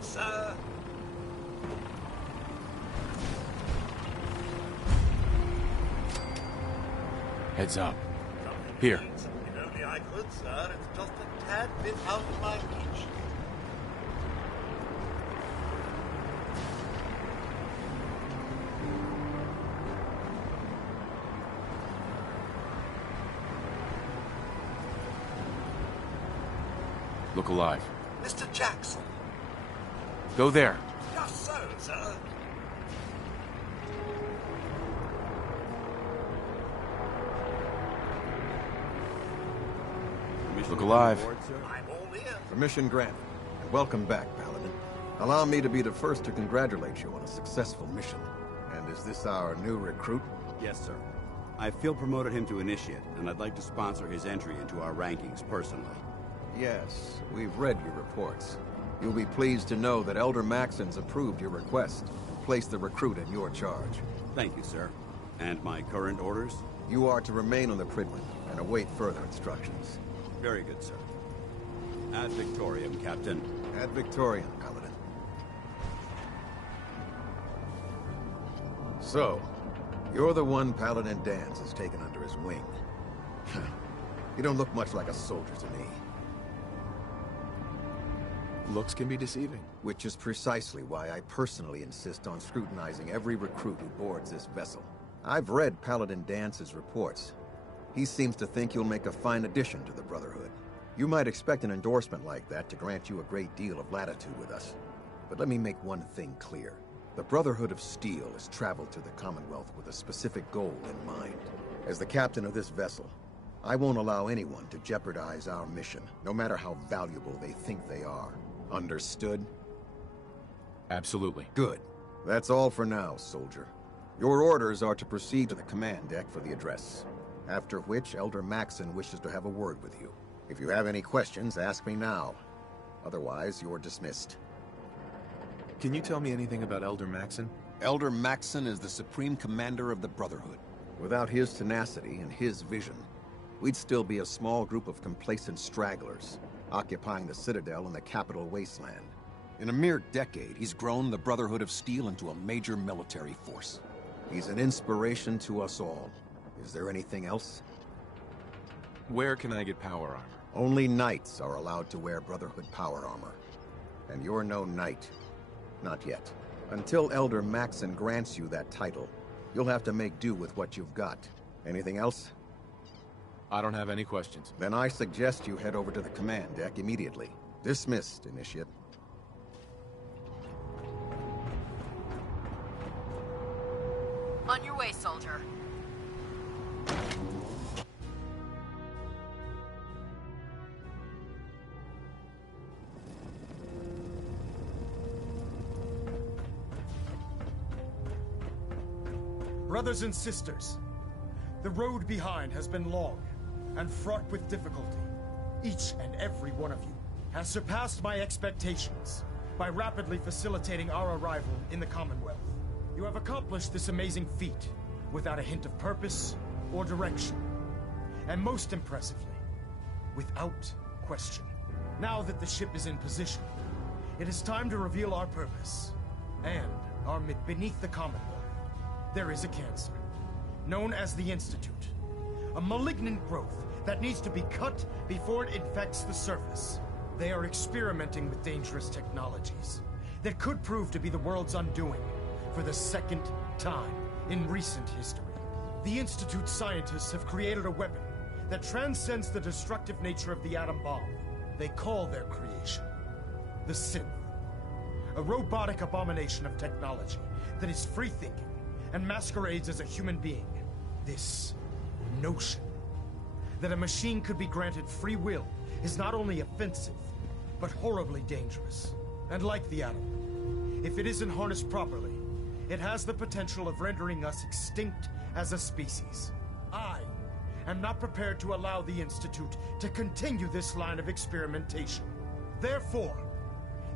sir. Heads up. Here. If only I could, sir. It's just a tad bit out of my reach. Look alive. Mr. Jackson. Go there. Just so, sir. Look alive. I'm all ears. Permission granted. And welcome back, Paladin. Allow me to be the first to congratulate you on a successful mission. And is this our new recruit? Yes, sir. I feel promoted him to initiate, and I'd like to sponsor his entry into our rankings personally. Yes, we've read your reports. You'll be pleased to know that Elder Maxon's approved your request and placed the recruit in your charge. Thank you, sir. And my current orders? You are to remain on the Pridman and await further instructions. Very good, sir. Ad Victoriam, Captain. Ad Victoriam, Paladin. So, you're the one Paladin Danse has taken under his wing. You don't look much like a soldier to me. Looks can be deceiving. Which is precisely why I personally insist on scrutinizing every recruit who boards this vessel. I've read Paladin Dance's reports. He seems to think you'll make a fine addition to the Brotherhood. You might expect an endorsement like that to grant you a great deal of latitude with us. But let me make one thing clear. The Brotherhood of Steel has traveled to the Commonwealth with a specific goal in mind. As the captain of this vessel, I won't allow anyone to jeopardize our mission, no matter how valuable they think they are. Understood? Absolutely. Good. That's all for now, soldier. Your orders are to proceed to the command deck for the address. After which, Elder Maxon wishes to have a word with you. If you have any questions, ask me now. Otherwise, you're dismissed. Can you tell me anything about Elder Maxon? Elder Maxon is the Supreme Commander of the Brotherhood. Without his tenacity and his vision, we'd still be a small group of complacent stragglers, occupying the Citadel and the capital wasteland. In a mere decade, he's grown the Brotherhood of Steel into a major military force. He's an inspiration to us all. Is there anything else? Where can I get power armor? Only knights are allowed to wear Brotherhood power armor. And you're no knight. Not yet. Until Elder Maxon grants you that title, you'll have to make do with what you've got. Anything else? I don't have any questions. Then I suggest you head over to the command deck immediately. Dismissed, Initiate. On your way, soldier. Brothers and sisters, the road behind has been long and fraught with difficulty. Each and every one of you has surpassed my expectations by rapidly facilitating our arrival in the Commonwealth. You have accomplished this amazing feat without a hint of purpose or direction. And most impressively, without question. Now that the ship is in position, it is time to reveal our purpose and our beneath the Commonwealth. There is a cancer, known as the Institute. A malignant growth that needs to be cut before it infects the surface. They are experimenting with dangerous technologies that could prove to be the world's undoing for the second time in recent history. The Institute scientists have created a weapon that transcends the destructive nature of the atom bomb. They call their creation the Synth. A robotic abomination of technology that is free-thinking and masquerades as a human being. This notion that a machine could be granted free will is not only offensive, but horribly dangerous. And like the atom, if it isn't harnessed properly, it has the potential of rendering us extinct as a species. I am not prepared to allow the Institute to continue this line of experimentation. Therefore,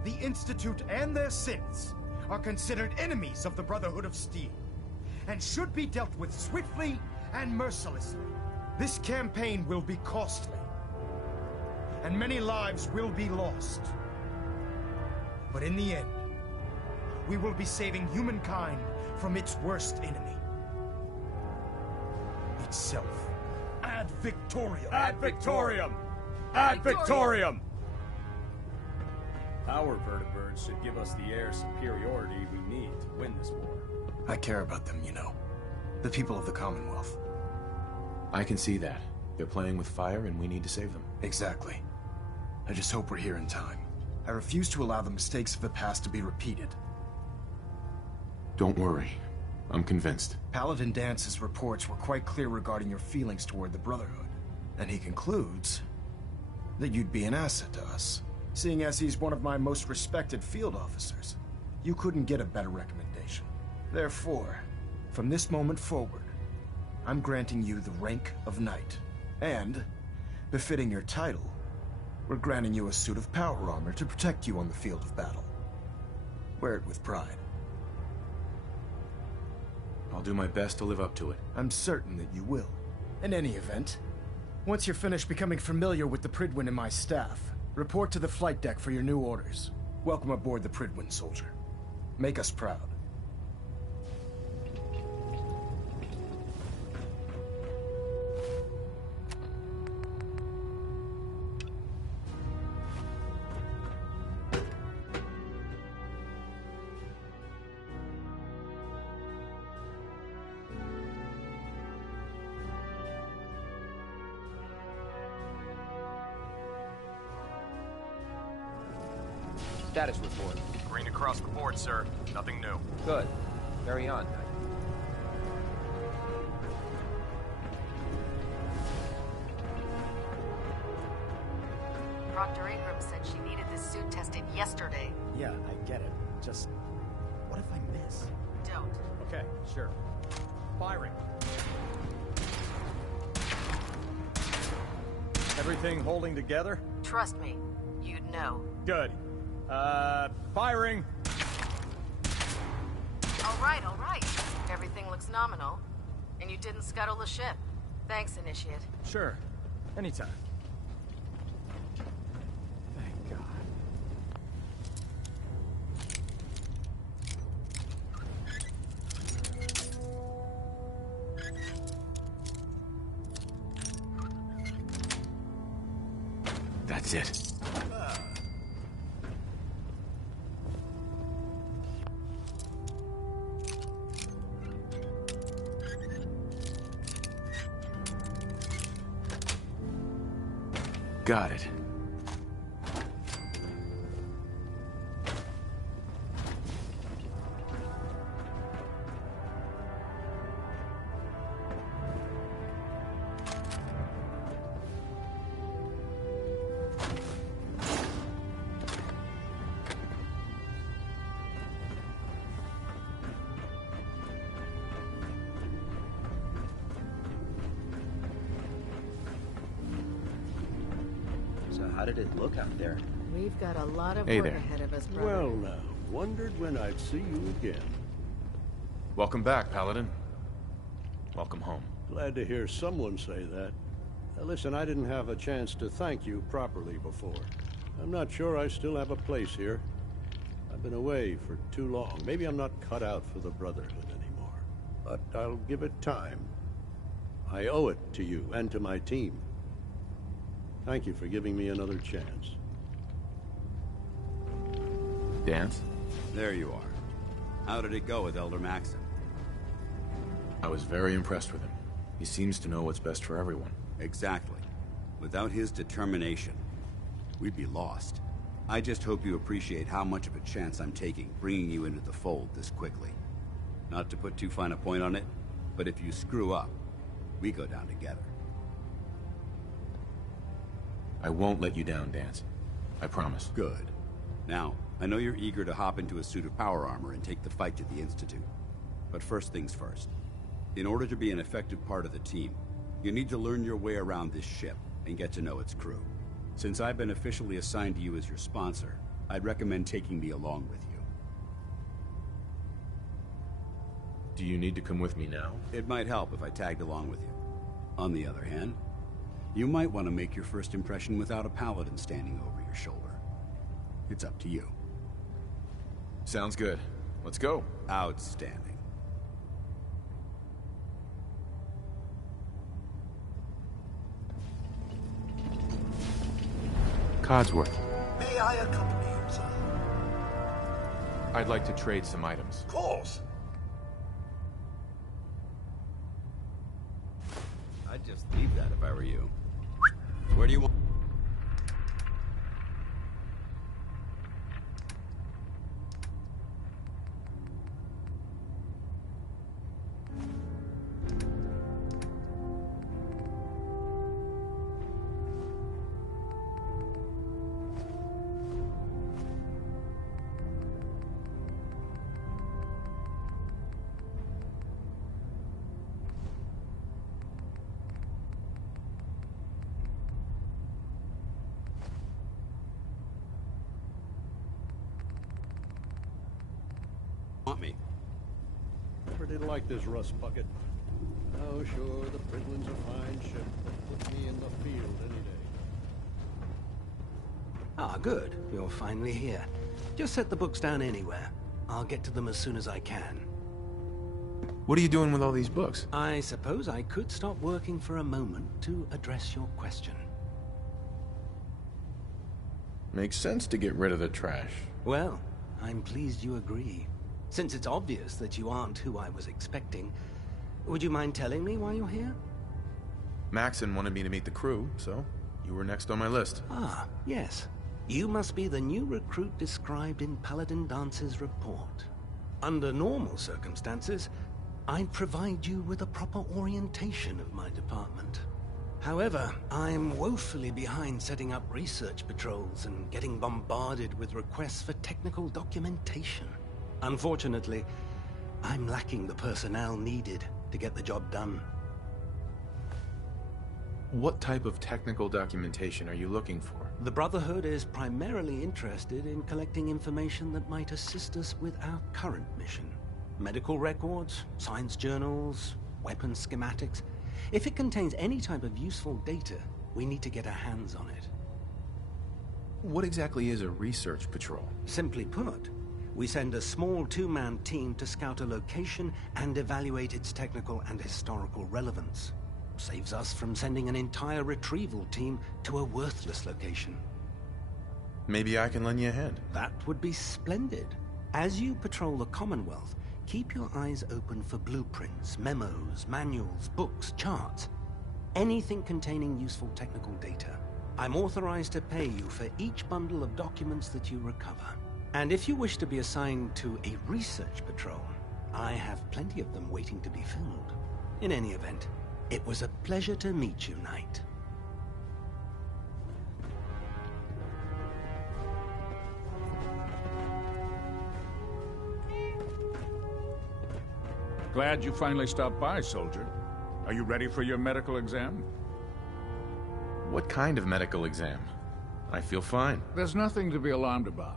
the Institute and their synths are considered enemies of the Brotherhood of Steel, and should be dealt with swiftly and mercilessly. This campaign will be costly, and many lives will be lost. But in the end, we will be saving humankind from its worst enemy. Itself. Ad Victoriam! Ad Victoriam! Ad Victoriam! Our vertibirds should give us the air superiority we need to win this war. I care about them, you know. The people of the Commonwealth. I can see that. They're playing with fire and we need to save them. Exactly. I just hope we're here in time. I refuse to allow the mistakes of the past to be repeated. Don't worry. I'm convinced. Paladin Dance's reports were quite clear regarding your feelings toward the Brotherhood. And he concludes that you'd be an asset to us. Seeing as he's one of my most respected field officers, you couldn't get a better recommendation. Therefore, from this moment forward, I'm granting you the rank of Knight. And, befitting your title, we're granting you a suit of power armor to protect you on the field of battle. Wear it with pride. I'll do my best to live up to it. I'm certain that you will. In any event, once you're finished becoming familiar with the Pridwin and my staff, report to the flight deck for your new orders. Welcome aboard the Pridwin, soldier. Make us proud. Status report. Green across the board, sir. Nothing new. Good. Carry on, Knight. Proctor Abrams said she needed this suit tested yesterday. Yeah, I get it. Just... what if I miss? Don't. Okay, sure. Firing. Everything holding together? Trust me, you'd know. Good. Firing! All right. Everything looks nominal. And you didn't scuttle the ship. Thanks, Initiate. Sure. Anytime. Thank God. That's it. Got it. How did it look out there? We've got a lot of Hey work there. ahead of us, brother. Well now, wondered when I'd see you again. Welcome back, Paladin. Welcome home. Glad to hear someone say that. Listen, I didn't have a chance to thank you properly before. I'm not sure I still have a place here. I've been away for too long. Maybe I'm not cut out for the Brotherhood anymore. But I'll give it time. I owe it to you and to my team. Thank you for giving me another chance. Dance? There you are. How did it go with Elder Maxon? I was very impressed with him. He seems to know what's best for everyone. Exactly. Without his determination, we'd be lost. I just hope you appreciate how much of a chance I'm taking bringing you into the fold this quickly. Not to put too fine a point on it, but if you screw up, we go down together. I won't let you down, Dance. I promise. Good. Now, I know you're eager to hop into a suit of power armor and take the fight to the Institute. But first things first. In order to be an effective part of the team, you need to learn your way around this ship and get to know its crew. Since I've been officially assigned to you as your sponsor, I'd recommend taking me along with you. Do you need to come with me now? It might help if I tagged along with you. On the other hand, you might want to make your first impression without a paladin standing over your shoulder. It's up to you. Sounds good. Let's go. Outstanding. Codsworth. May I accompany you, sir? I'd like to trade some items. Of course. I'd just leave that if I were you. Where do you want... me? Never did like this rust bucket. Oh, sure, the Pridlin's a fine ship that put me in the field any day. Ah, good. You're finally here. Just set the books down anywhere. I'll get to them as soon as I can. What are you doing with all these books? I suppose I could stop working for a moment to address your question. Makes sense to get rid of the trash. Well, I'm pleased you agree. Since it's obvious that you aren't who I was expecting, would you mind telling me why you're here? Maxon wanted me to meet the crew, so you were next on my list. Ah, yes. You must be the new recruit described in Paladin Dance's report. Under normal circumstances, I'd provide you with a proper orientation of my department. However, I'm woefully behind setting up research patrols and getting bombarded with requests for technical documentation. Unfortunately, I'm lacking the personnel needed to get the job done. What type of technical documentation are you looking for? The Brotherhood is primarily interested in collecting information that might assist us with our current mission. Medical records, science journals, weapon schematics. If it contains any type of useful data, we need to get our hands on it. What exactly is a research patrol? Simply put, we send a small two-man team to scout a location and evaluate its technical and historical relevance. Saves us from sending an entire retrieval team to a worthless location. Maybe I can lend you a hand. That would be splendid. As you patrol the Commonwealth, keep your eyes open for blueprints, memos, manuals, books, charts. Anything containing useful technical data. I'm authorized to pay you for each bundle of documents that you recover. And if you wish to be assigned to a research patrol, I have plenty of them waiting to be filled. In any event, it was a pleasure to meet you, Knight. Glad you finally stopped by, soldier. Are you ready for your medical exam? What kind of medical exam? I feel fine. There's nothing to be alarmed about.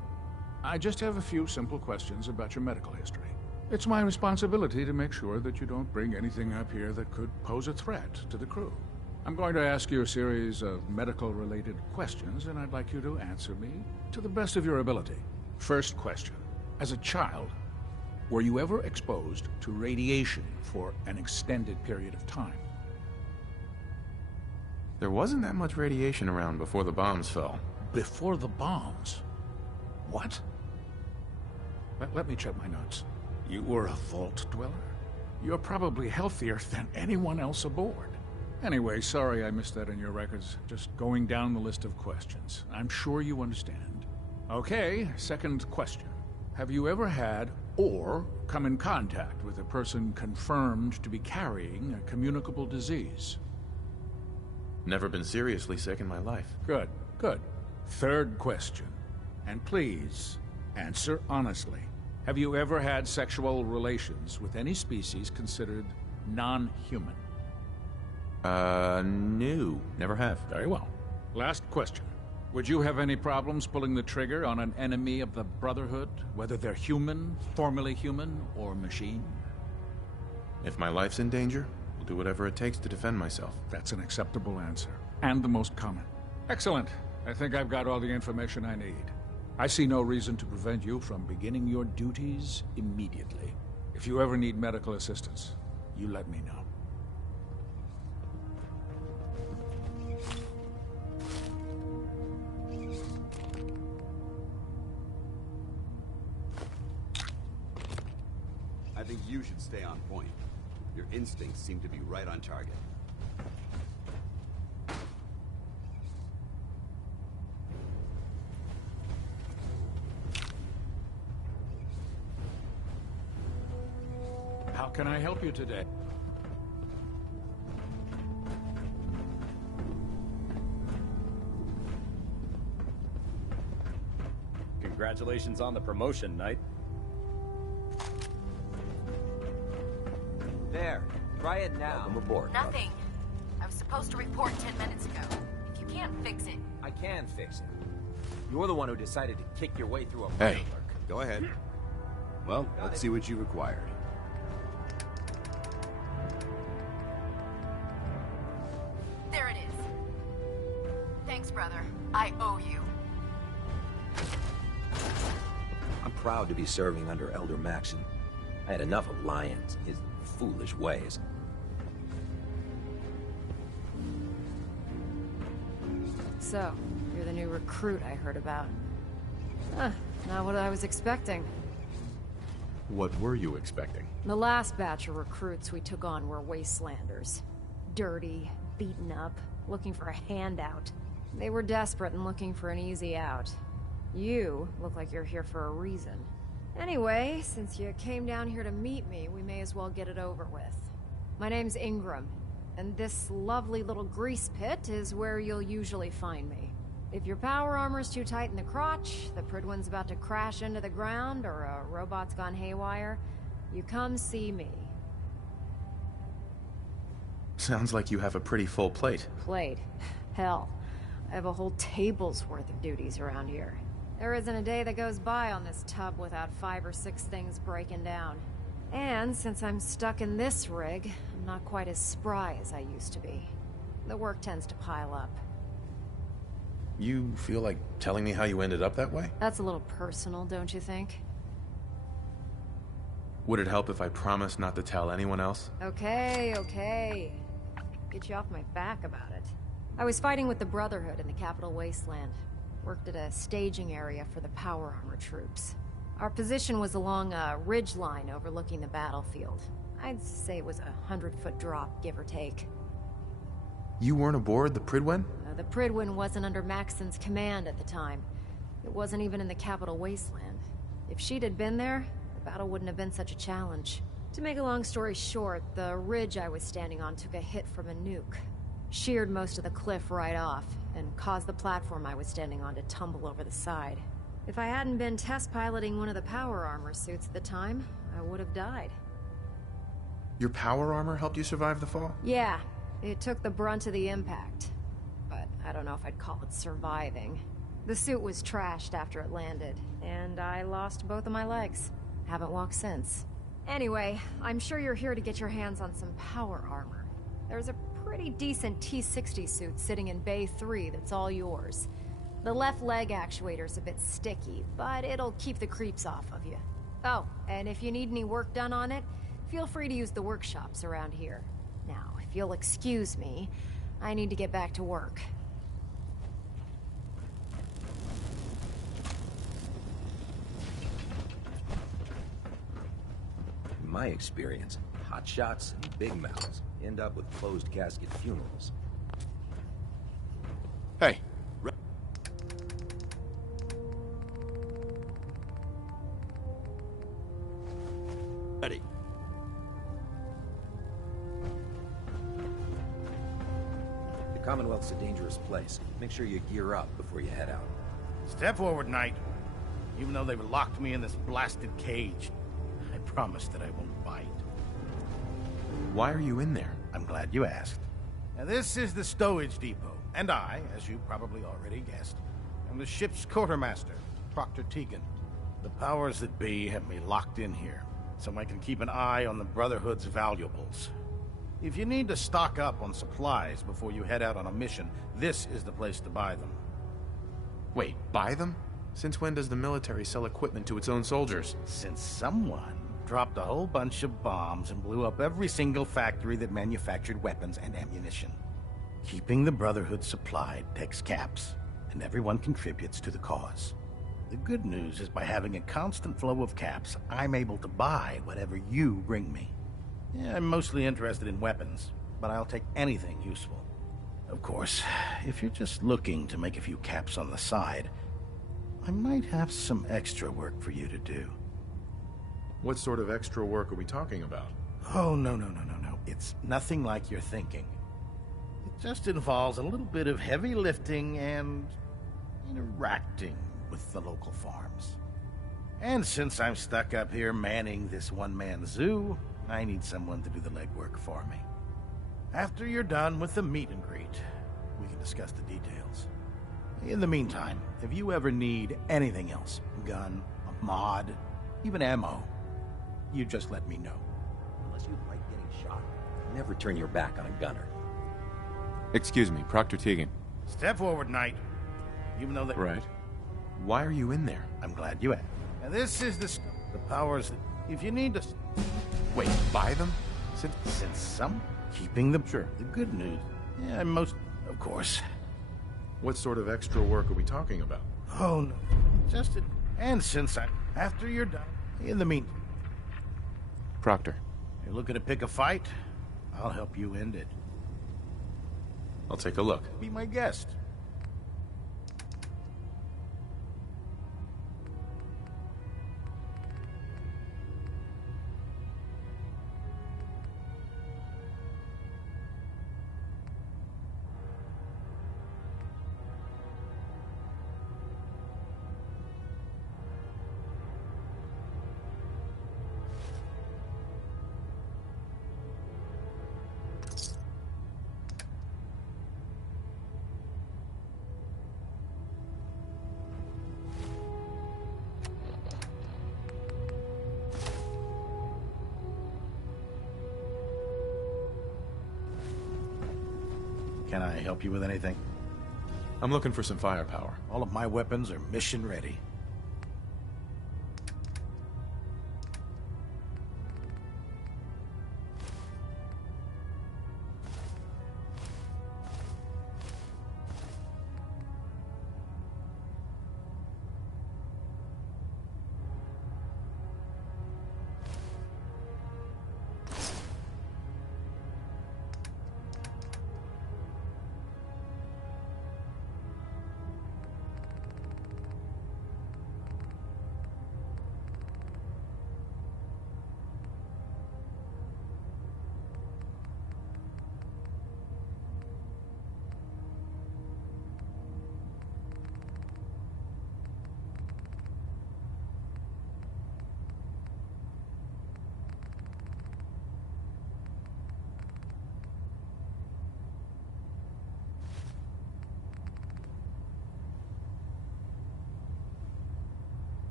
I just have a few simple questions about your medical history. It's my responsibility to make sure that you don't bring anything up here that could pose a threat to the crew. I'm going to ask you a series of medical-related questions, and I'd like you to answer me to the best of your ability. First question. As a child, were you ever exposed to radiation for an extended period of time? There wasn't that much radiation around before the bombs fell. Before the bombs? What? Let me check my notes. You were a vault dweller? You're probably healthier than anyone else aboard. Anyway, sorry I missed that in your records. Just going down the list of questions. I'm sure you understand. Okay, second question. Have you ever had or come in contact with a person confirmed to be carrying a communicable disease? Never been seriously sick in my life. Good, good. Third question. And please, answer honestly. Have you ever had sexual relations with any species considered non-human? No. Never have. Very well. Last question. Would you have any problems pulling the trigger on an enemy of the Brotherhood, whether they're human, formerly human, or machine? If my life's in danger, I'll do whatever it takes to defend myself. That's an acceptable answer, and the most common. Excellent. I think I've got all the information I need. I see no reason to prevent you from beginning your duties immediately. If you ever need medical assistance, you let me know. I think you should stay on point. Your instincts seem to be right on target. How can I help you today? Congratulations on the promotion, Knight. There. Try it now. Welcome aboard. Nothing. I was supposed to report 10 minutes ago. If you can't fix it... I can fix it. You're the one who decided to kick your way through a Hey, firework. go ahead. Well, let's see what you required. There it is. Thanks, brother. I owe you. I'm proud to be serving under Elder Maxon. I had enough of Lyons and his foolish ways. So, you're the new recruit I heard about. Huh, not what I was expecting. What were you expecting? The last batch of recruits we took on were wastelanders. Dirty, beaten up, looking for a handout. They were desperate and looking for an easy out. You look like you're here for a reason. Anyway, since you came down here to meet me, we may as well get it over with. My name's Ingram, and this lovely little grease pit is where you'll usually find me. If your power armor's too tight in the crotch, the Pridwin's about to crash into the ground, or a robot's gone haywire, you come see me. Sounds like you have a pretty full plate. Plate? Hell, I have a whole table's worth of duties around here. There isn't a day that goes by on this tub without 5 or 6 things breaking down. And since I'm stuck in this rig, I'm not quite as spry as I used to be. The work tends to pile up. You feel like telling me how you ended up that way? That's a little personal, don't you think? Would it help if I promised not to tell anyone else? Okay, okay. Get you off my back about it. I was fighting with the Brotherhood in the Capital Wasteland. Worked at a staging area for the power armor troops. Our position was along a ridge line overlooking the battlefield. I'd say it was a 100-foot drop, give or take. You weren't aboard the Pridwen? The Pridwen wasn't under Maxon's command at the time. It wasn't even in the Capital Wasteland. If she'd had been there, the battle wouldn't have been such a challenge. To make a long story short, the ridge I was standing on took a hit from a nuke. Sheared most of the cliff right off, and caused the platform I was standing on to tumble over the side. If I hadn't been test piloting one of the power armor suits at the time, I would have died. Your power armor helped you survive the fall? Yeah, it took the brunt of the impact. But I don't know if I'd call it surviving. The suit was trashed after it landed, and I lost both of my legs. Haven't walked since. Anyway, I'm sure you're here to get your hands on some power armor. There's a pretty decent T-60 suit sitting in Bay 3 that's all yours. The left leg actuator's a bit sticky, but it'll keep the creeps off of you. Oh, and if you need any work done on it, feel free to use the workshops around here. Now, if you'll excuse me, I need to get back to work. In my experience, hotshots and big mouths end up with closed casket funerals. Hey. Ready. The Commonwealth's a dangerous place. Make sure you gear up before you head out. Step forward, Knight. Even though they've locked me in this blasted cage, I promise that I won't bite. Why are you in there? I'm glad you asked. Now, this is the stowage depot, and I, as you probably already guessed, am the ship's quartermaster, Proctor Tegan. The powers that be have me locked in here, so I can keep an eye on the Brotherhood's valuables. If you need to stock up on supplies before you head out on a mission, this is the place to buy them. Wait, buy them? Since when does the military sell equipment to its own soldiers? Since someone dropped a whole bunch of bombs and blew up every single factory that manufactured weapons and ammunition. Keeping the Brotherhood supplied takes caps, and everyone contributes to the cause. The good news is by having a constant flow of caps, I'm able to buy whatever you bring me. Yeah, I'm mostly interested in weapons, but I'll take anything useful. Of course, if you're just looking to make a few caps on the side, I might have some extra work for you to do. What sort of extra work are we talking about? Oh, no. It's nothing like you're thinking. It just involves a little bit of heavy lifting and interacting with the local farms. And since I'm stuck up here manning this one-man zoo, I need someone to do the legwork for me. After you're done with the meet and greet, we can discuss the details. In the meantime, if you ever need anything else, gun, a mod, even ammo, you just let me know. Unless you like getting shot, never turn your back on a gunner. Excuse me, Proctor Tegan. Step forward, Knight. Even though they... Right. Why are you in there? I'm glad you asked. Now this is the powers that... If you need to... Wait, buy them? Since some... Keeping them... Sure. The good news... Yeah, most... Of course. What sort of extra work are we talking about? Oh, no. Just... And since I... After you're done... In the meantime... Proctor. You're looking to pick a fight? I'll help you end it. I'll take a look. Be my guest. Can I help you with anything? I'm looking for some firepower. All of my weapons are mission ready.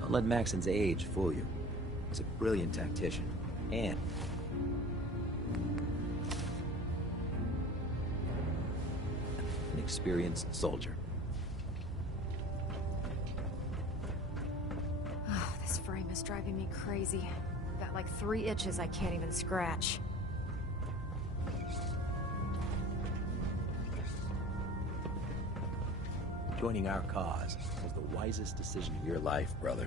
Don't let Maxon's age fool you. He's a brilliant tactician, and an experienced soldier. Oh, this frame is driving me crazy. Got like 3 itches I can't even scratch. Joining our cause was the wisest decision of your life, brother.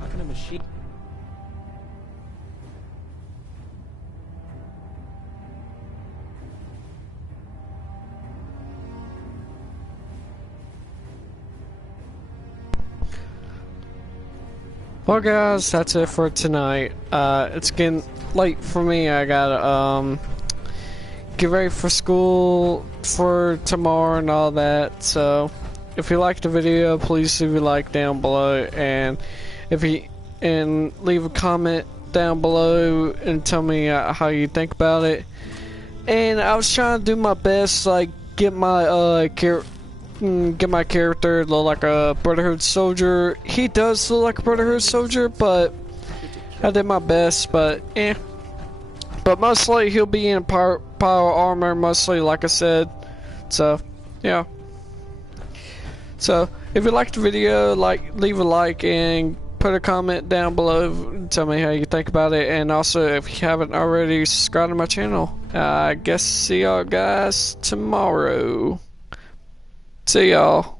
How can a machine... Well guys, that's it for tonight. It's getting late for me. I gotta get ready for school for tomorrow and all that. So if you liked the video, please leave a like down below, and leave a comment down below and tell me how you think about it. And I was trying to do my best, like get my character to look like a Brotherhood soldier. He does look like a Brotherhood soldier, but I did my best. But but mostly he'll be in power armor, mostly, like I said. So yeah. So if you liked the video, leave a like and put a comment down below and tell me how you think about it. And also, if you haven't already, subscribe to my channel. I guess see y'all guys tomorrow. See y'all.